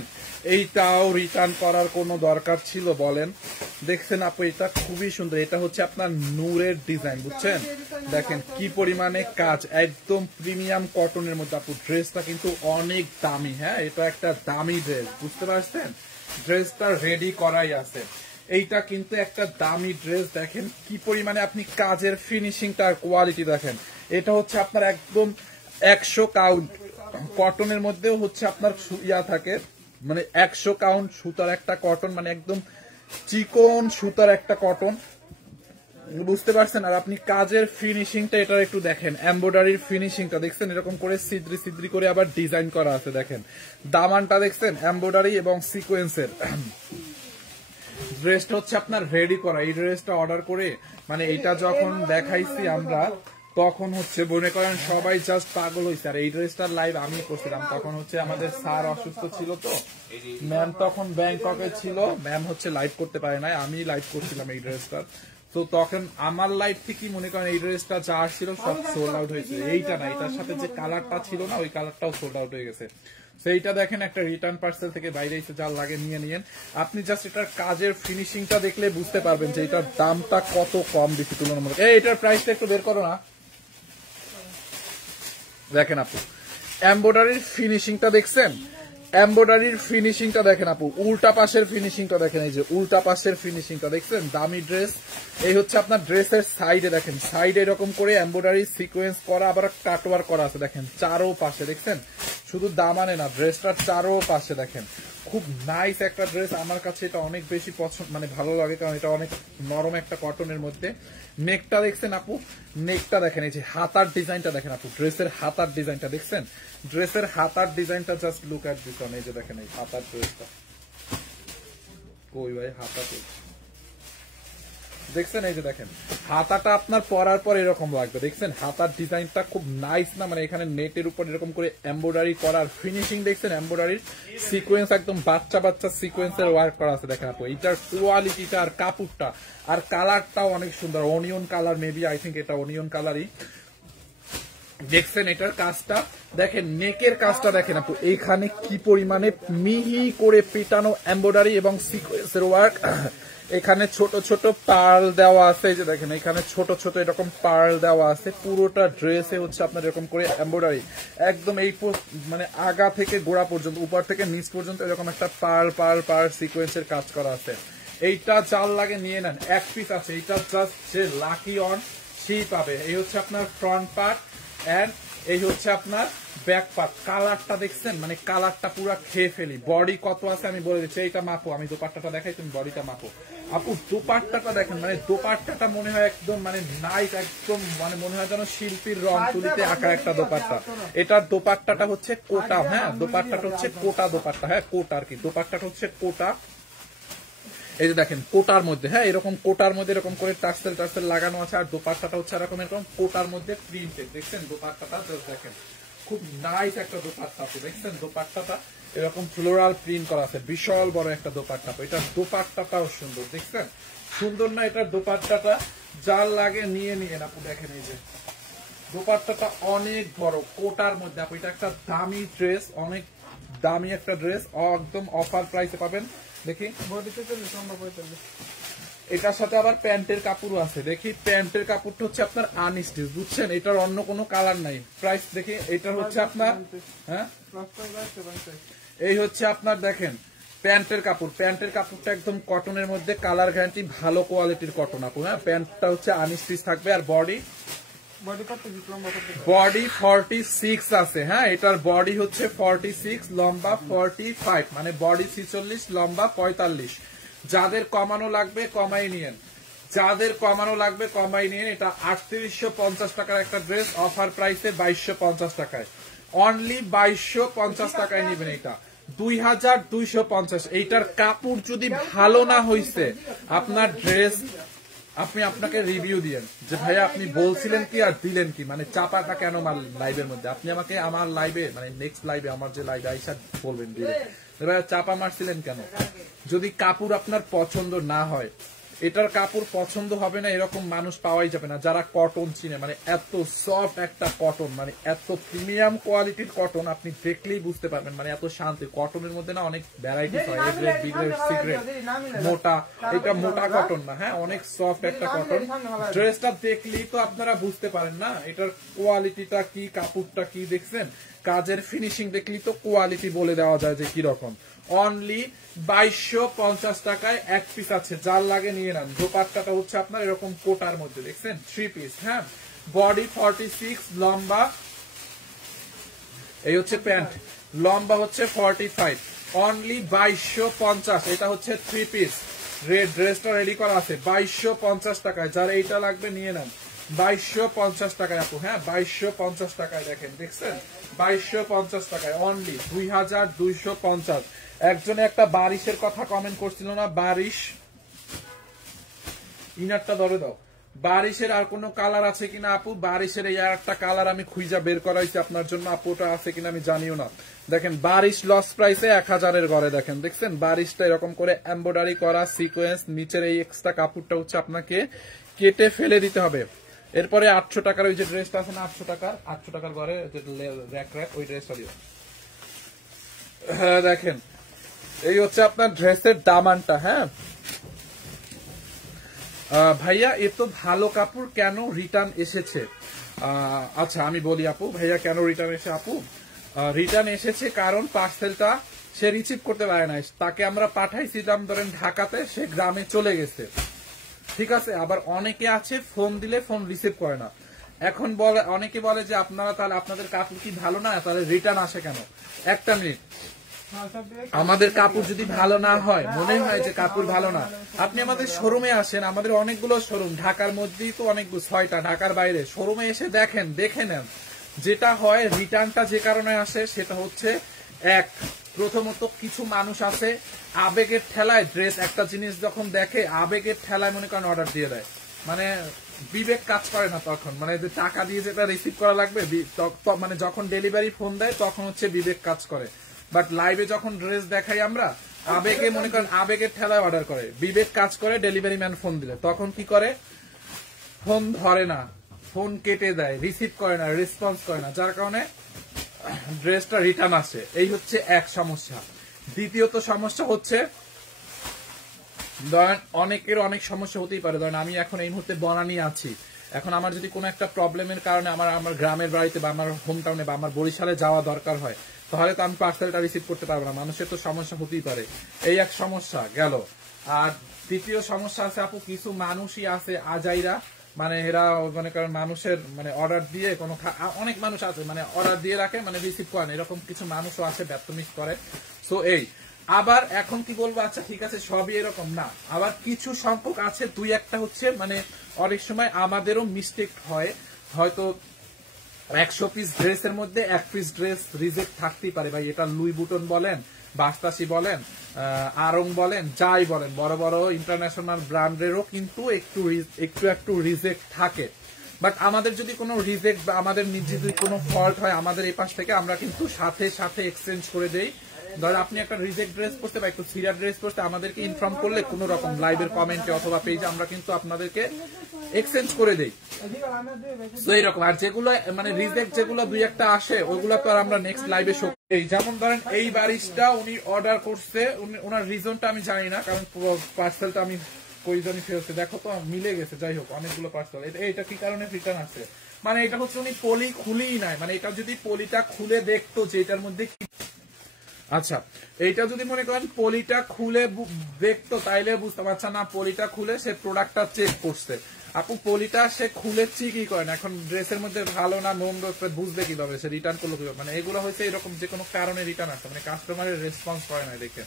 এইটাও রিটার্ন করার কোনো দরকার ছিল বলেন? দেখছেন আপু এটা খুবই সুন্দর, এটা হচ্ছে আপনার নূরের ডিজাইন, বুঝছেন? দেখেন কি পরিমাণে কাজ, একদম প্রিমিয়াম কটনের মধ্যে আপু, ড্রেসটা কিন্তু অনেক দামি। হ্যাঁ, এটা একটা দামি ড্রেস, বুঝতে পারছেন? ড্রেসটা রেডি করাই আছে, এইটা কিন্তু একটা দামি ড্রেস। দেখেন কি পরিমাণে আপনি কাজের ফিনিশিংটা আর কোয়ালিটি দেখেন, এটা হচ্ছে আপনার একদম 100 কাউন্ট কটনের মধ্যেও হচ্ছে আপনার ইয়া থাকে, মানে 100 কাউন্ট সুতার একটা কটন, মানে একদম চিকন সুতার একটা কটন, বুঝতে পারছেন? আর আপনি কাজের ফিনিশিংটা এটা একটু দেখেন, এমব্রয়ডারির ফিনিশিংটা দেখছেন, এরকম করে সিদ্রি সিদ্রি করে আবার ডিজাইন করা আছে। দেখেন দামানটা দেখছেন এমব্রয়ডারি এবং সিকোয়েন্সের। ড্রেসটা হচ্ছে আপনার রেডি করা, এই ড্রেসটা অর্ডার করে মানে এটা যখন দেখাইছি আমরা তখন হচ্ছে মনে করেন সবাই জাস্ট পাগল হয়েছে। আর এই ড্রেসটার লাইভ আমি করছিলাম, তখন হচ্ছে আমাদের স্যার অসুস্থ ছিল, তো ম্যাম তখন ব্যাংককে ছিল, ম্যাম হচ্ছে লাইভ করতে পারে নাই, আমি লাইভ করছিলাম এই ড্রেসটার। তো তখন আমার লাইভ থেকে মনে করেন এই ড্রেসটা যা আসছিল সব সোল্ড আউট হয়েছে। এইটা না, এটার সাথে যে কালারটা ছিল না ওই কালারটাও সোল্ড আউট হয়ে গেছে। সেইটা দেখেন একটা রিটার্ন পার্সেল থেকে বাইরে এসে যা লাগে নিয়ে নিয়েন। আপনি জাস্ট এটার কাজের ফিনিশিংটা দেখলে বুঝতে পারবেন যে এটার দামটা কত কম বেশি তুলনামূলক। এটার প্রাইসটা একটু বের করো না। দেখেন আপু এমব্রয়ডারির ফিনিশিংটা দেখছেন, এমব্রয়ডারির ফিনিশিংটা দেখেন আপু, উল্টা পাশের ফিনিশিংটা দেখেন, এই যে উল্টা পাশের ফিনিশিংটা দেখছেন, দামি ড্রেস। এই হচ্ছে আপনার ড্রেসের সাইডে দেখেন, সাইডে এরকম করে এমব্রয়ডারি সিকোয়েন্স করা, আবার কাটওয়ার করা আছে দেখেন চারো পাশে, দেখছেন শুধু দামানে না, ড্রেসটার চারো পাশে দেখেন। খুব নাইস একটা ড্রেস, আমার কাছে এটা অনেক বেশি পছন্দ, মানে ভালো লাগে, কারণ এটা অনেক নরম একটা কটনের মধ্যে। নেকটা দেখছেন আপু, নেকটা দেখেন, এই যে হাতার ডিজাইনটা দেখেন আপু, ড্রেসের হাতার ডিজাইনটা দেখছেন, ড্রেসের হাতার ডিজাইনটা just look at this one. এই যে দেখেন এই হাতার ড্রেসটা, কই ভাই হাতা কই, দেখছেন এই যে দেখেন হাতাটা আপনার পরার পর এরকম লাগবে, দেখছেন হাতার ডিজাইনটা খুব নাইস না, মানে এখানে নেটের উপর এরকম করে এমব্রয়ডারি করার ফিনিশিং দেখছেন, এমব্রয়ডারির সিকোয়েন্স একদম বাচ্চা বাচ্চা সিকোয়েন্সের ওয়ার্ক করা আছে দেখেন আপু। এইটার কোয়ালিটিটা আর কাপড়টা আর কালারটাও অনেক সুন্দর, onion colour, maybe I think এটা অনিয়ন কালারই। দেখছেন এটার কাজটা দেখেন, নেকের কাজটা দেখেন আপু, এইখানে কি পরিমাণে মিহি করে পিটানো এমব্রয়ডারি এবং সিকোয়েন্সের ওয়ার্ক। এখানে ছোট ছোট পার্ল দেওয়া আছে, এই যে দেখেন এখানে ছোট ছোট এরকম পার্ল দেওয়া আছে, পুরোটা ড্রেসে হচ্ছে আপনার এরকম করে এমব্রয়ডারি একদম এই মানে আগা থেকে গোড়া পর্যন্ত, উপর থেকে নিচ পর্যন্ত এরকম একটা পার্ল পার্ল পার্ল সিকোয়েন্সের কাজ করা আছে। এইটা জাল লাগে নিয়ে নেন, এক পিস আছে, এইটা জাস্ট যে লাকি অন সেই পাবে। এই হচ্ছে আপনার ফ্রন্ট পার্ট এন্ড এই হচ্ছে আপনার ব্যাক পার্ট। কালারটা দেখছেন, মানে কালারটা পুরো খেয়ে ফেলি। বডি কত আছে আমি বলে দিচ্ছি, এইটা মাপো, আমি দোপাট্টাটা দেখাই, তুমি বডিটা মাপো। আপু দোপাট্টাটা দেখেন, মানে দোপাট্টাটা মনে হয় একদম মানে নাইস, একদম মানে মনে হয় যেন শিল্পীর রং তুলিতে আঁকা একটা দোপাট্টা। এটার দোপাট্টাটা হচ্ছে কোটা, হ্যাঁ দোপাট্টাটা হচ্ছে কোটা দোপাট্টা, হ্যাঁ কোটা আর কি, দোপাট্টাটা হচ্ছে কোটা। এই যে দেখেন কোটার মধ্যে, হ্যাঁ এরকম কোটার মধ্যে এরকম করে টার্সেল টার্সেল লাগানো আছে, আর দোপাট্টাটা হচ্ছে এরকম এরকম কোটার মধ্যে প্রিন্টেড, দেখছেন দোপাট্টাটা দেখেন খুব নাইস একটা দোপাট্টা আছে, দেখছেন দোপাট্টাটা এরকম ফ্লোরাল প্রিন্ট করা আছে, বিশাল বড় একটা দোপাট্টা। এটার দোপাট্টাটাও সুন্দর, দেখছেন সুন্দর না এটার দোপাট্টাটা, যার লাগে নিয়ে নিয়ে আপু। দেখেন এই যে দোপাট্টাটা অনেক বড় কোটার মধ্যে আপু, এটা একটা দামি ড্রেস, অনেক দামি একটা ড্রেস, একদম অফার প্রাইসে পাবেন। দেখি এটার সাথে আবার প্যান্টের কাপড়ও আছে, দেখি প্যান্টের কাপড়টা হচ্ছে আপনার আনস্টিচ, বুঝছেন এটার অন্য কোনো কালার নাই। প্রাইস দেখি এটার হচ্ছে আপনার, হ্যাঁ এই হচ্ছে আপনার দেখেন প্যান্টের কাপড়, প্যান্টের কাপড়টা একদম কটনের মধ্যে, কালার গ্যারান্টি, ভালো কোয়ালিটির কটন আপু। হ্যাঁ প্যান্টটা হচ্ছে আনস্টিচ থাকবে, আর বডি 46 আছে, হ্যাঁ এটার বডি হচ্ছে 46, লম্বা 45, মানে বডি 46, লম্বা 45। যাদের কমানো লাগবে কমাই নিয়েন, যাদের কমানো লাগবে কমাই নিয়েন। এটা 3850 টাকার একটা ড্রেস, অফার প্রাইসে 2250 টাকায়, অনলি 2250 টাকায় নেবেন। এটা 2250। এইটার কাপড় যদি ভালো না হইছে আপনার ড্রেস, আপনি আপনাকে রিভিউ দিয়েন যে ভাইয়া আপনি বলছিলেন কি আর দিলেন কি, মানে চাপাটা কেন আমার লাইভের মধ্যে, আপনি আমাকে আমার লাইভে মানে নেক্সট লাইভে আমার যে লাইভে আইসা বলবেন দিলে ভাইয়া চাপা মারছিলেন কেন। যদি কাপড় আপনার পছন্দ না হয় এটার কাপড় পছন্দ হবে না এরকম মানুষ পাওয়াই যাবে না যারা কটন চিনে। মানে এত সফট একটা কটন, মানে এত প্রিমিয়াম কোয়ালিটির কটন, আপনি দেখলেই বুঝতে পারবেন। মানে এত শান্তি। কটনের মধ্যে না অনেক ভ্যারাইটিস হয়, A grade, B grade, C grade, মোটা। এটা মোটা কটন না, হ্যাঁ, অনেক সফট একটা কটন। ড্রেসটা দেখলেই তো আপনারা বুঝতে পারেন না এটার কোয়ালিটিটা কি, কাপড়টা কি। দেখছেন কাজের ফিনিশিং দেখলেই তো কোয়ালিটি বলে দেওয়া যায় যে কি রকম। অনলি 2250 টাকায় এক পিস আছে, যার লাগে নিয়ে নেন। দোপাট্টাটা হচ্ছে আপনার এরকম কোটার মধ্যে, দেখছেন 3 পিস, হ্যাঁ। বডি 46, লম্বা, এই হচ্ছে প্যান্ট, লম্বা হচ্ছে 45, অনলি 2250। এটা হচ্ছে 3 পিস, রেড ড্রেসটা রেডি করা আছে 2250 টাকায়। যার এইটা লাগবে নিয়ে নেন 2250 টাকায় আপু, হ্যাঁ 2250 টাকায়। দেখেন, দেখছেন 2250 টাকায়, অনলি 2250। একজনে একটা বারিশের কথা কমেন্ট করছিল না, বারিশ ইনারটা ধরে দাও। বারিশের আর কোনো কালার আছে কিনা আপু? বারিশের এই আর একটা কালার আমি খুঁজা বের করা হয়েছে আপনার জন্য আপু, ওটা আছে কিনা আমি জানিও না। দেখেন বারিশ লস প্রাইসে 1000-এর ঘরে, দেখেন, দেখছেন বারিশটা এরকম করে এমব্রয়ডারি করা সিকোয়েন্স, নিচের এই এক্সট্রা কাপড়টা হচ্ছে আপনাকে কেটে ফেলে দিতে হবে। এরপরে 800 টাকার ওই যে ড্রেসটা আছে না, 800 টাকার ঘরে র্যাক র্যাক, ওই ড্রেসটা দিও। হ্যাঁ দেখেন এই হচ্ছে আপনার ড্রেসের দামানটা, হ্যাঁ। ভাইয়া এ তো ভালো কাপড়, কেন রিটার্ন এসেছে? আচ্ছা আমি বলি আপু, ভাইয়া কেন রিটার্ন এসে আপু, রিটার্ন এসেছে কারণ পার্সেলটা সে রিসিভ করতে পারে না। তাকে আমরা পাঠাইছিলাম ধরেন ঢাকাতে, সে গ্রামে চলে গেছে, ঠিক আছে। আবার অনেকে আছে ফোন দিলে ফোন রিসিভ করে না। এখন বলে, অনেকে বলে যে আপনারা তাহলে আপনাদের কাপড় কি ভালো না, তাহলে রিটার্ন আসে কেন? একটা মিনিট, আমাদের কাপড় যদি ভালো না হয়, মনে হয় যে কাপড় ভালো না, আপনি আমাদের শোরুমে আসেন, আমাদের অনেকগুলো শোরুম, ঢাকার মধ্যেই তো অনেকগুলো, 6টা, ঢাকার বাইরে। শোরুমে এসে দেখেন, দেখে নেন। যেটা হয় রিটার্নটা যে কারণে আসে সেটা হচ্ছে, এক, প্রথমত কিছু মানুষ আছে আবেগের ঠেলায় ড্রেস, একটা জিনিস যখন দেখে আবেগের ঠেলায় মনে করেন অর্ডার দিয়ে দেয়, মানে বিবেক কাজ করে না তখন, মানে যে টাকা দিয়ে যেটা রিসিভ করা লাগবে, মানে যখন ডেলিভারি ফোন দেয় তখন হচ্ছে বিবেক কাজ করে। বাট লাইভে যখন ড্রেস দেখাই আমরা, আবেগে মনে করেন আবেগের ঠেলায় অর্ডার করে, বিবেক কাজ করে ডেলিভারি ম্যান ফোন দিলে তখন কি করে, ফোন ধরে না, ফোন কেটে দেয়, রিসিভ করে না, রেসপন্স করে না, যার কারণে ড্রেসটা রিটার্ন আসে। এই হচ্ছে এক সমস্যা। দ্বিতীয়ত সমস্যা হচ্ছে, ধরেন অনেকের অনেক সমস্যা হতেই পারে। ধরেন আমি এখন এই মুহূর্তে বনানী আছি, এখন আমার যদি কোনো একটা প্রবলেমের কারণে আমার গ্রামের বাড়িতে বা আমার হোম টাউনে বা আমার বরিশালে যাওয়া দরকার হয়, তাহলে তো আমি পার্সেলটা রিসিভ করতে পারবো না, মানুষের তো সমস্যা হতেই পারে। এই এক সমস্যা গেল। আর তৃতীয় সমস্যা আছে আপু, কিছু মানুষই আছে আজাইরা, মানে এরা মনে করেন মানুষের মানে অর্ডার দিয়ে কোনো, অনেক মানুষ আছে মানে অর্ডার দিয়ে রাখে, মানে রিসিভ করেন, এরকম কিছু মানুষও আছে ব্যর্থমিস করে। সো এই আবার এখন কি বলবো, আচ্ছা ঠিক আছে সবই এরকম না, আবার কিছু সংখ্যক আছে, 2-1টা হচ্ছে মানে অনেক সময় আমাদেরও মিস্টেক হয়, হয়তো 100 পিস ড্রেসের মধ্যে 1 পিস ড্রেস রিজেক্ট থাকতেই পারে। ভাই এটা লুই বুটন বলেন, বাস্তাসি বলেন, আরং বলেন, যাই বলেন, বড় বড় ইন্টারন্যাশনাল ব্র্যান্ডেরও কিন্তু একটু রিজেক্ট থাকে। বাট আমাদের যদি কোনো রিজেক্ট বা আমাদের নিজে যদি কোনো ফল্ট হয়, আমাদের এই পাশ থেকে আমরা কিন্তু সাথে সাথে এক্সচেঞ্জ করে দেই। ধর আপনি একটা রিজেক্ট ড্রেস পরতে বা একটু সিরিয়াস ড্রেস পরতে আমাদেরকে ইনফর্ম করলে কোনো রকম লাইভের কমেন্টে অথবা পেজে আমরা কিন্তু আপনাদেরকে এক্সচেঞ্জ করে দেই। তো এইরকম। আর যেগুলো মানে রিজেক্ট যেগুলো 2-1টা আসে, ওইগুলো তো আর আমরা নেক্সট লাইভে শো। এই যেমন ধরেন এই বারিশটা উনি অর্ডার করছে, ওনার রিজনটা আমি জানি না, কারণ পার্সেলটা আমি কই জানি ফেলছে, দেখো তো মিলে গেছে। যাই হোক অনেকগুলো পার্সেল, এটা কি কারণে রিটার্ন আছে, মানে এটা হচ্ছে উনি পলি খুলেই নাই, মানে এটা যদি পলিটা খুলে দেখতো যে এটার মধ্যে কি, আচ্ছা এইটা যদি মনে করেন পলিটা খুলে দেখতো তাইলে বুঝতে পারছে না, পলিটা খুলে সে প্রোডাক্টটা চেক করছে। আপু পলিটা সে খুলে চেকই করে না, এখন ড্রেসের মধ্যে ভালো না মন্দ বুঝবে কিভাবে, সে রিটার্ন করলো কিভাবে, মানে এগুলো হয়েছে এরকম যে কোনো কারণে রিটার্ন আসে, মানে কাস্টমারের রেসপন্স করে না দেখে।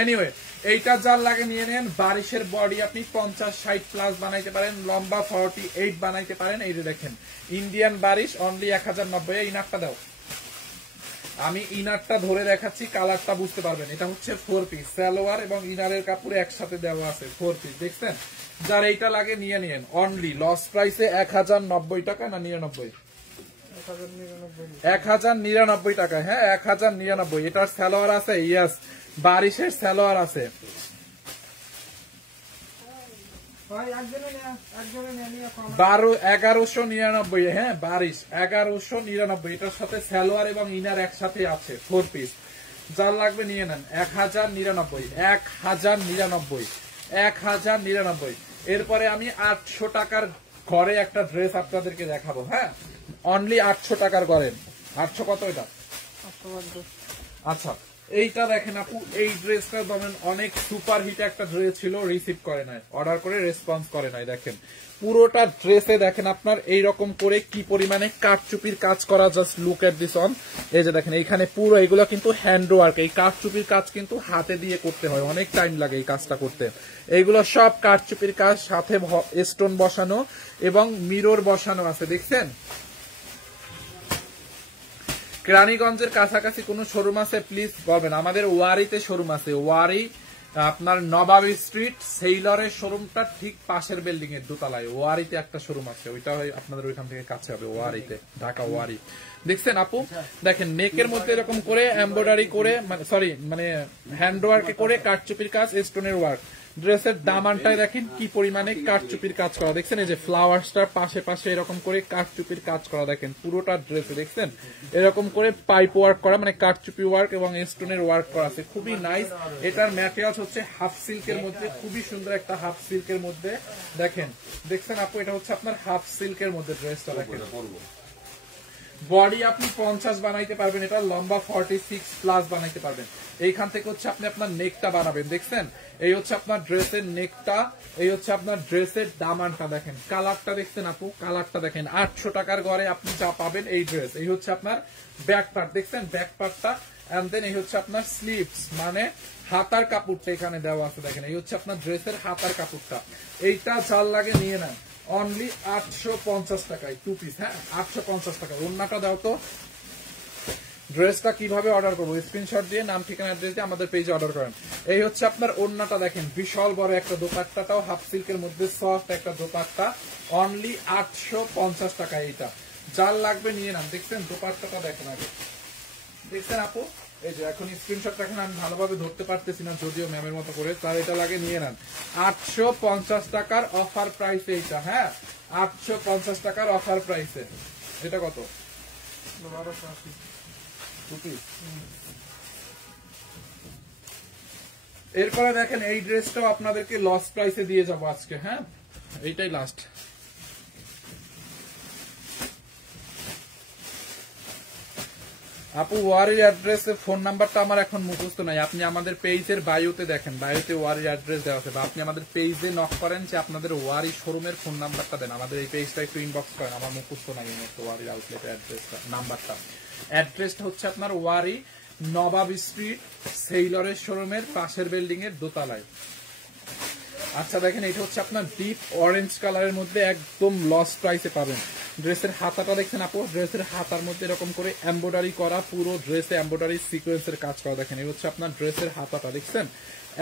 এনিওয়ে এইটা যার লাগে নিয়ে নেন। বারিশের বডি আপনি 50-60 প্লাস বানাইতে পারেন, লম্বা 48 বানাইতে পারেন। এই যে দেখেন ইন্ডিয়ান বারিশ, অনলি 1090। ইনারটা দাও, আমি ইনারটা ধরে দেখাচ্ছি, কালারটা বুঝতে পারবেন। এটা হচ্ছে 4 পিস, সালোয়ার এবং ইনারের কাপড়ে একসাথে দেওয়া আছে 4 পিস, দেখছেন। যার এইটা লাগে নিয়ে নিয়েন, অনলি লস প্রাইসে 1090 টাকা না 99, 1099 টাকা, হ্যাঁ 1099। এটার সালোয়ার আছে, ইয়েস বারিশের সালোয়ার আছে। 1199, হ্যাঁ 1199, এটার সাথে সালোয়ার এবং ইনার একসাথে আছে 4 পিস। যার লাগবে নিয়ে নেন 1099, 1099, 1099। এরপরে আমি 800 টাকার ঘরে একটা ড্রেস আপনাদেরকে দেখাবো, হ্যাঁ অনলি 800 টাকার ঘরে। 800 কত এটা? আচ্ছা এইটা দেখেন আপু, এই ড্রেসটা ধরেন অনেক সুপার হিট একটা ড্রেস ছিল, রিসিভ করে নাই, অর্ডার করে রেসপন্স করে নাই। দেখেন পুরোটা ড্রেসে দেখেন আপনার এইরকম করে কি পরিমাণে কাঠচুপির কাজ করা, just look at this on. এই যে দেখেন এইখানে পুরো এগুলো কিন্তু হ্যান্ড ওয়ার্ক, এই কাঠচুপির কাজ কিন্তু হাতে দিয়ে করতে হয়, অনেক টাইম লাগে এই কাজটা করতে। এইগুলো সব কাঠচুপির কাজ, সাথে স্টোন বসানো এবং মিরর বসানো আছে, দেখছেন। কেরানীগঞ্জের কাছাকাছি কোনো শোরুম আছে প্লিজ বলবেন। আমাদের ওয়ারিতে শোরুম আছে, ওয়ারি আপনার নবাবী স্ট্রিট সেইলরের শোরুমটা ঠিক পাশের বিল্ডিং এর দোতলায় ওয়ারিতে একটা শোরুম আছে, ওইটা আপনাদের ওইখান থেকে কাছে হবে, ওয়ারিতে, ঢাকা ওয়ারি। দেখছেন আপু, দেখেন নেকের মধ্যে এরকম করে এমব্রয়ডারি করে, মানে সরি মানে হ্যান্ড ওয়ার্কে করে কাঠচুপির কাজ, স্টোনের ওয়ার্ক। ড্রেসের দামানটায় দেখেন কি পরিমাণে কাঠচুপির কাজ করা, দেখছেন এই যে ফ্লাওয়ার্সটার পাশে পাশে এরকম করে কাঠচুপির কাজ করা, দেখেন পুরোটা ড্রেসে দেখছেন এরকম করে পাইপ ওয়ার্ক করা, মানে কাঠচুপি ওয়ার্ক এবং স্টোনের ওয়ার্ক করা আছে, খুবই নাইস। এটার ম্যাটেরিয়াল হচ্ছে হাফ সিল্কের মধ্যে, খুবই সুন্দর একটা হাফ সিল্কের মধ্যে। দেখেন দেখছেন আপু, এটা হচ্ছে আপনার হাফ সিল্কের মধ্যে ড্রেসটা। দেখেন বডি আপনি 50 বানাইতে পারবেন, এটা লম্বা 46 প্লাস বানাইতে পারবেন। এইখান থেকে হচ্ছে আপনি আপনার নেকটা বানাবেন, দেখছেন এই হচ্ছে আপনার ড্রেসের নেকটা, এই হচ্ছে আপনার ড্রেসের দামানটা। দেখেন কালারটা দেখছেন আপু, কালারটা দেখেন। 800 টাকার ঘরে আপনি যা পাবেন এই ড্রেস। এই হচ্ছে আপনার ব্যাক পার্ট, দেখছেন ব্যাক পার্টটা, এন্ড দেন এই হচ্ছে আপনার স্লিভস, মানে হাতার কাপড়টা এখানে দেওয়া আছে। দেখেন এই হচ্ছে আপনার ড্রেসের হাতার কাপড়টা। এইটা চাল লাগে নিয়ে নেন অনলি 850 টাকায় 2 পিস, হ্যাঁ 850 টাকা। ওন্নাটা দাও তো। ড্রেসটা কিভাবে অর্ডার করবো? স্ক্রিনশট দিয়ে নাম ঠিকানা অ্যাড্রেস দিয়ে আমাদের পেজে অর্ডার করেন। এই হচ্ছে আপনার ওন্নাটা, দেখেন বিশাল বড় একটা দোপাট্টাটাও হাফ সিল্কের মধ্যে সফট একটা দোপাট্টা, অনলি 850 টাকা। এইটা যার লাগবে নিয়ে নেন। দেখছেন দোপাট্টাটা দেখেন আগে, দেখছেন আপু, এই যে এখন স্ক্রিনশট রাখেন, আমি ভালোভাবে ধরতে পারতেছি না যদিও ম্যামের মতো করে, তার এটা লাগে নিয়ে নেন 850 টাকার অফার প্রাইসে এইটা, হ্যাঁ 850 টাকার অফার প্রাইসে। এটা কত? 1280। এরপরে দেখেন এই ড্রেসটাও আপনাদেরকে লস প্রাইসে দিয়ে যাবো আজকে, হ্যাঁ এইটাই লাস্ট। আপু ওয়ারির অ্যাড্রেসে ফোন নাম্বারটা আমার এখন মুখস্থ নাই, আপনি আমাদের পেজের বায়োতে দেখেন, বায়োতে ওয়ারির অ্যাড্রেস দেওয়া আছে, বা আপনি আমাদের পেজে নক করেন যে আপনাদের ওয়ারি শোরুমের ফোন নাম্বারটা দেন, আমাদের এই পেজটা একটু ইনবক্স করেন, আমার মুখস্থ নাই ওয়ারির আউটলেটের অ্যাড্রেসটা, নাম্বারটা। অ্যাড্রেসটা হচ্ছে আপনার ওয়ারি নবাবী স্ট্রিট সেইলরের শোরুমের পাশের বিল্ডিং এর দোতলায়। আচ্ছা দেখেন এটা হচ্ছে আপনার ডিপ অরেঞ্জ কালারের মধ্যে একদম লস প্রাইসে পাবেন। ড্রেসের হাতাটা দেখছেন আপু, ড্রেসের হাতার মধ্যে এরকম করে এমব্রয়ডারি করা, পুরো ড্রেসে এমব্রয়ডারি সিকোয়েন্সের কাজ করা। দেখেন এই হচ্ছে আপনার ড্রেসের হাতাটা, দেখছেন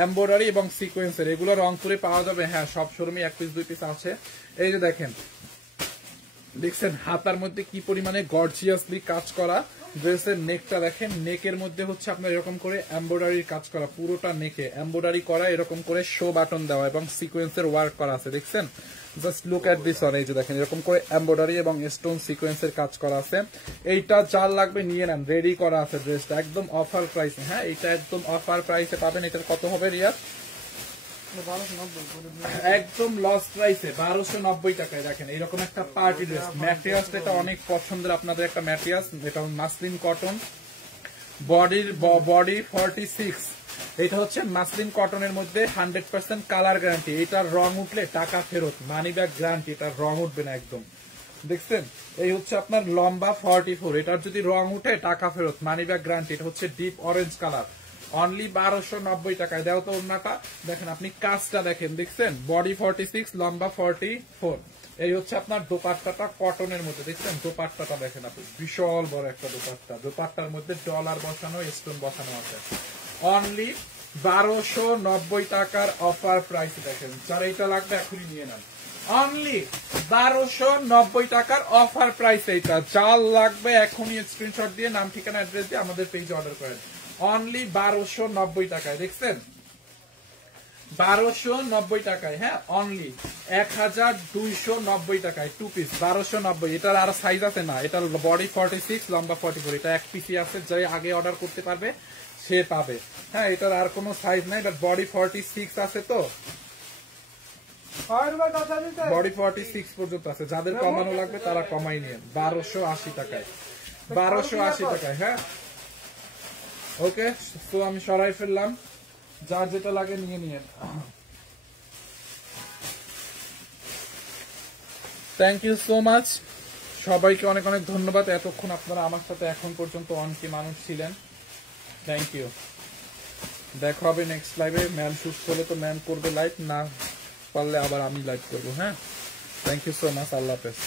এমব্রয়ডারি এবং সিকোয়েন্সের। এগুলো রংপুরে পাওয়া যাবে, হ্যাঁ সব শোরুমে 1 পিস 2 পিস আছে। এই যে দেখেন দেখছেন হাতার মধ্যে কি পরিমাণে গর্জিয়াসলি কাজ করা। ড্রেসের নেকটা দেখেন, নেকের মধ্যে হচ্ছে আপনার এরকম করে এমব্রয়ডারির কাজ করা, পুরোটা নেকে এমব্রয়ডারি করা, এরকম করে শো বাটন দেওয়া এবং সিকোয়েন্সের ওয়ার্ক করা আছে, দেখছেন just look at this on. এই যে দেখেন এরকম করে এমব্রয়ডারি এবং স্টোন সিকোয়েন্সের কাজ করা আছে। এইটা যার লাগবে নিয়ে নেন, রেডি করা আছে ড্রেসটা একদম অফার প্রাইসে, হ্যাঁ এটা একদম অফার প্রাইসে পাবেন। এটার কত হবে রিয়াজ? একদম লস প্রাইসে 1290 টাকায়। দেখেন এইরকম একটা পার্টি ড্রেস, ম্যাটেরিয়ালসটা এটা অনেক পছন্দের আপনাদের একটা ম্যাটেরিয়ালস, এটা মাসলিন কটন, বডি 46, এটা হচ্ছে মাসলিন কটনের মধ্যে 100% কালার গ্যারান্টি। এটার রং উঠলে টাকা ফেরত, মানি ব্যাক গ্যারান্টি, এটার রং উঠবে না একদম। দেখছেন এই হচ্ছে আপনার লম্বা 44, এটার যদি রং উঠে টাকা ফেরত, মানি ব্যাক গ্যারান্টি। এটা হচ্ছে ডিপ অরেঞ্জ কালার, অনলি 1290 টাকায়। দেও তো ওন্নাটা, দেখেন আপনি কাজটা দেখেন, দেখছেন বডি 46 লম্বা 44। এই হচ্ছে আপনার দোপাট্টাটা কটনের মধ্যে, দেখছেন দোপাট্টাটা দেখেন আপনি, বিশাল বড় একটা দোপাট্টা, দোপাট্টার মধ্যে ডলার বসানো, স্টোন বসানো আছে। অনলি 1290 টাকার অফার প্রাইস। দেখেন যারা এটা লাগবে এখনই নিয়ে নেন, অনলি 1290 টাকার অফার প্রাইস। এইটা যার লাগবে এখনই স্ক্রিনশট দিয়ে নাম ঠিকানা অ্যাড্রেস দিয়ে আমাদের পেজে অর্ডার করেন, অনলি 1290 টাকায়। দেখছেন 1290 টাকায়, হ্যাঁ অনলি 1290 টাকায় 2 পিস 1290। এটার আর সাইজ আছে না, এটার বডি 46, লম্বা 44, এটা এক পিসই আছে, যে আগে অর্ডার করতে পারবে সে পাবে। হ্যাঁ এটার আর কোনো সাইজ নাই, বাট বডি 46 আছে, তো বডি 46 পর্যন্ত আছে। যাদের কমানো লাগবে তারা কমাই নিয়ে 1280 টাকায়, 1280 টাকায়। হ্যাঁ ওকে, তো আমি সরাই ফেললাম, যার যেটা লাগে নিয়ে নিয়ে। থ্যাংক ইউ সো মাচ, সবাইকে অনেক অনেক ধন্যবাদ। এতক্ষণ আপনারা আমার সাথে এখন পর্যন্ত অনেক মানুষ ছিলেন, থ্যাংক ইউ। দেখা হবে নেক্সট লাইভে। ম্যান সুস্থ হলে তো ম্যান করবে লাইভ, না পারলে আবার আমি লাইভ করবো। হ্যাঁ থ্যাংক ইউ সো মাচ, আল্লাহ হাফেজ।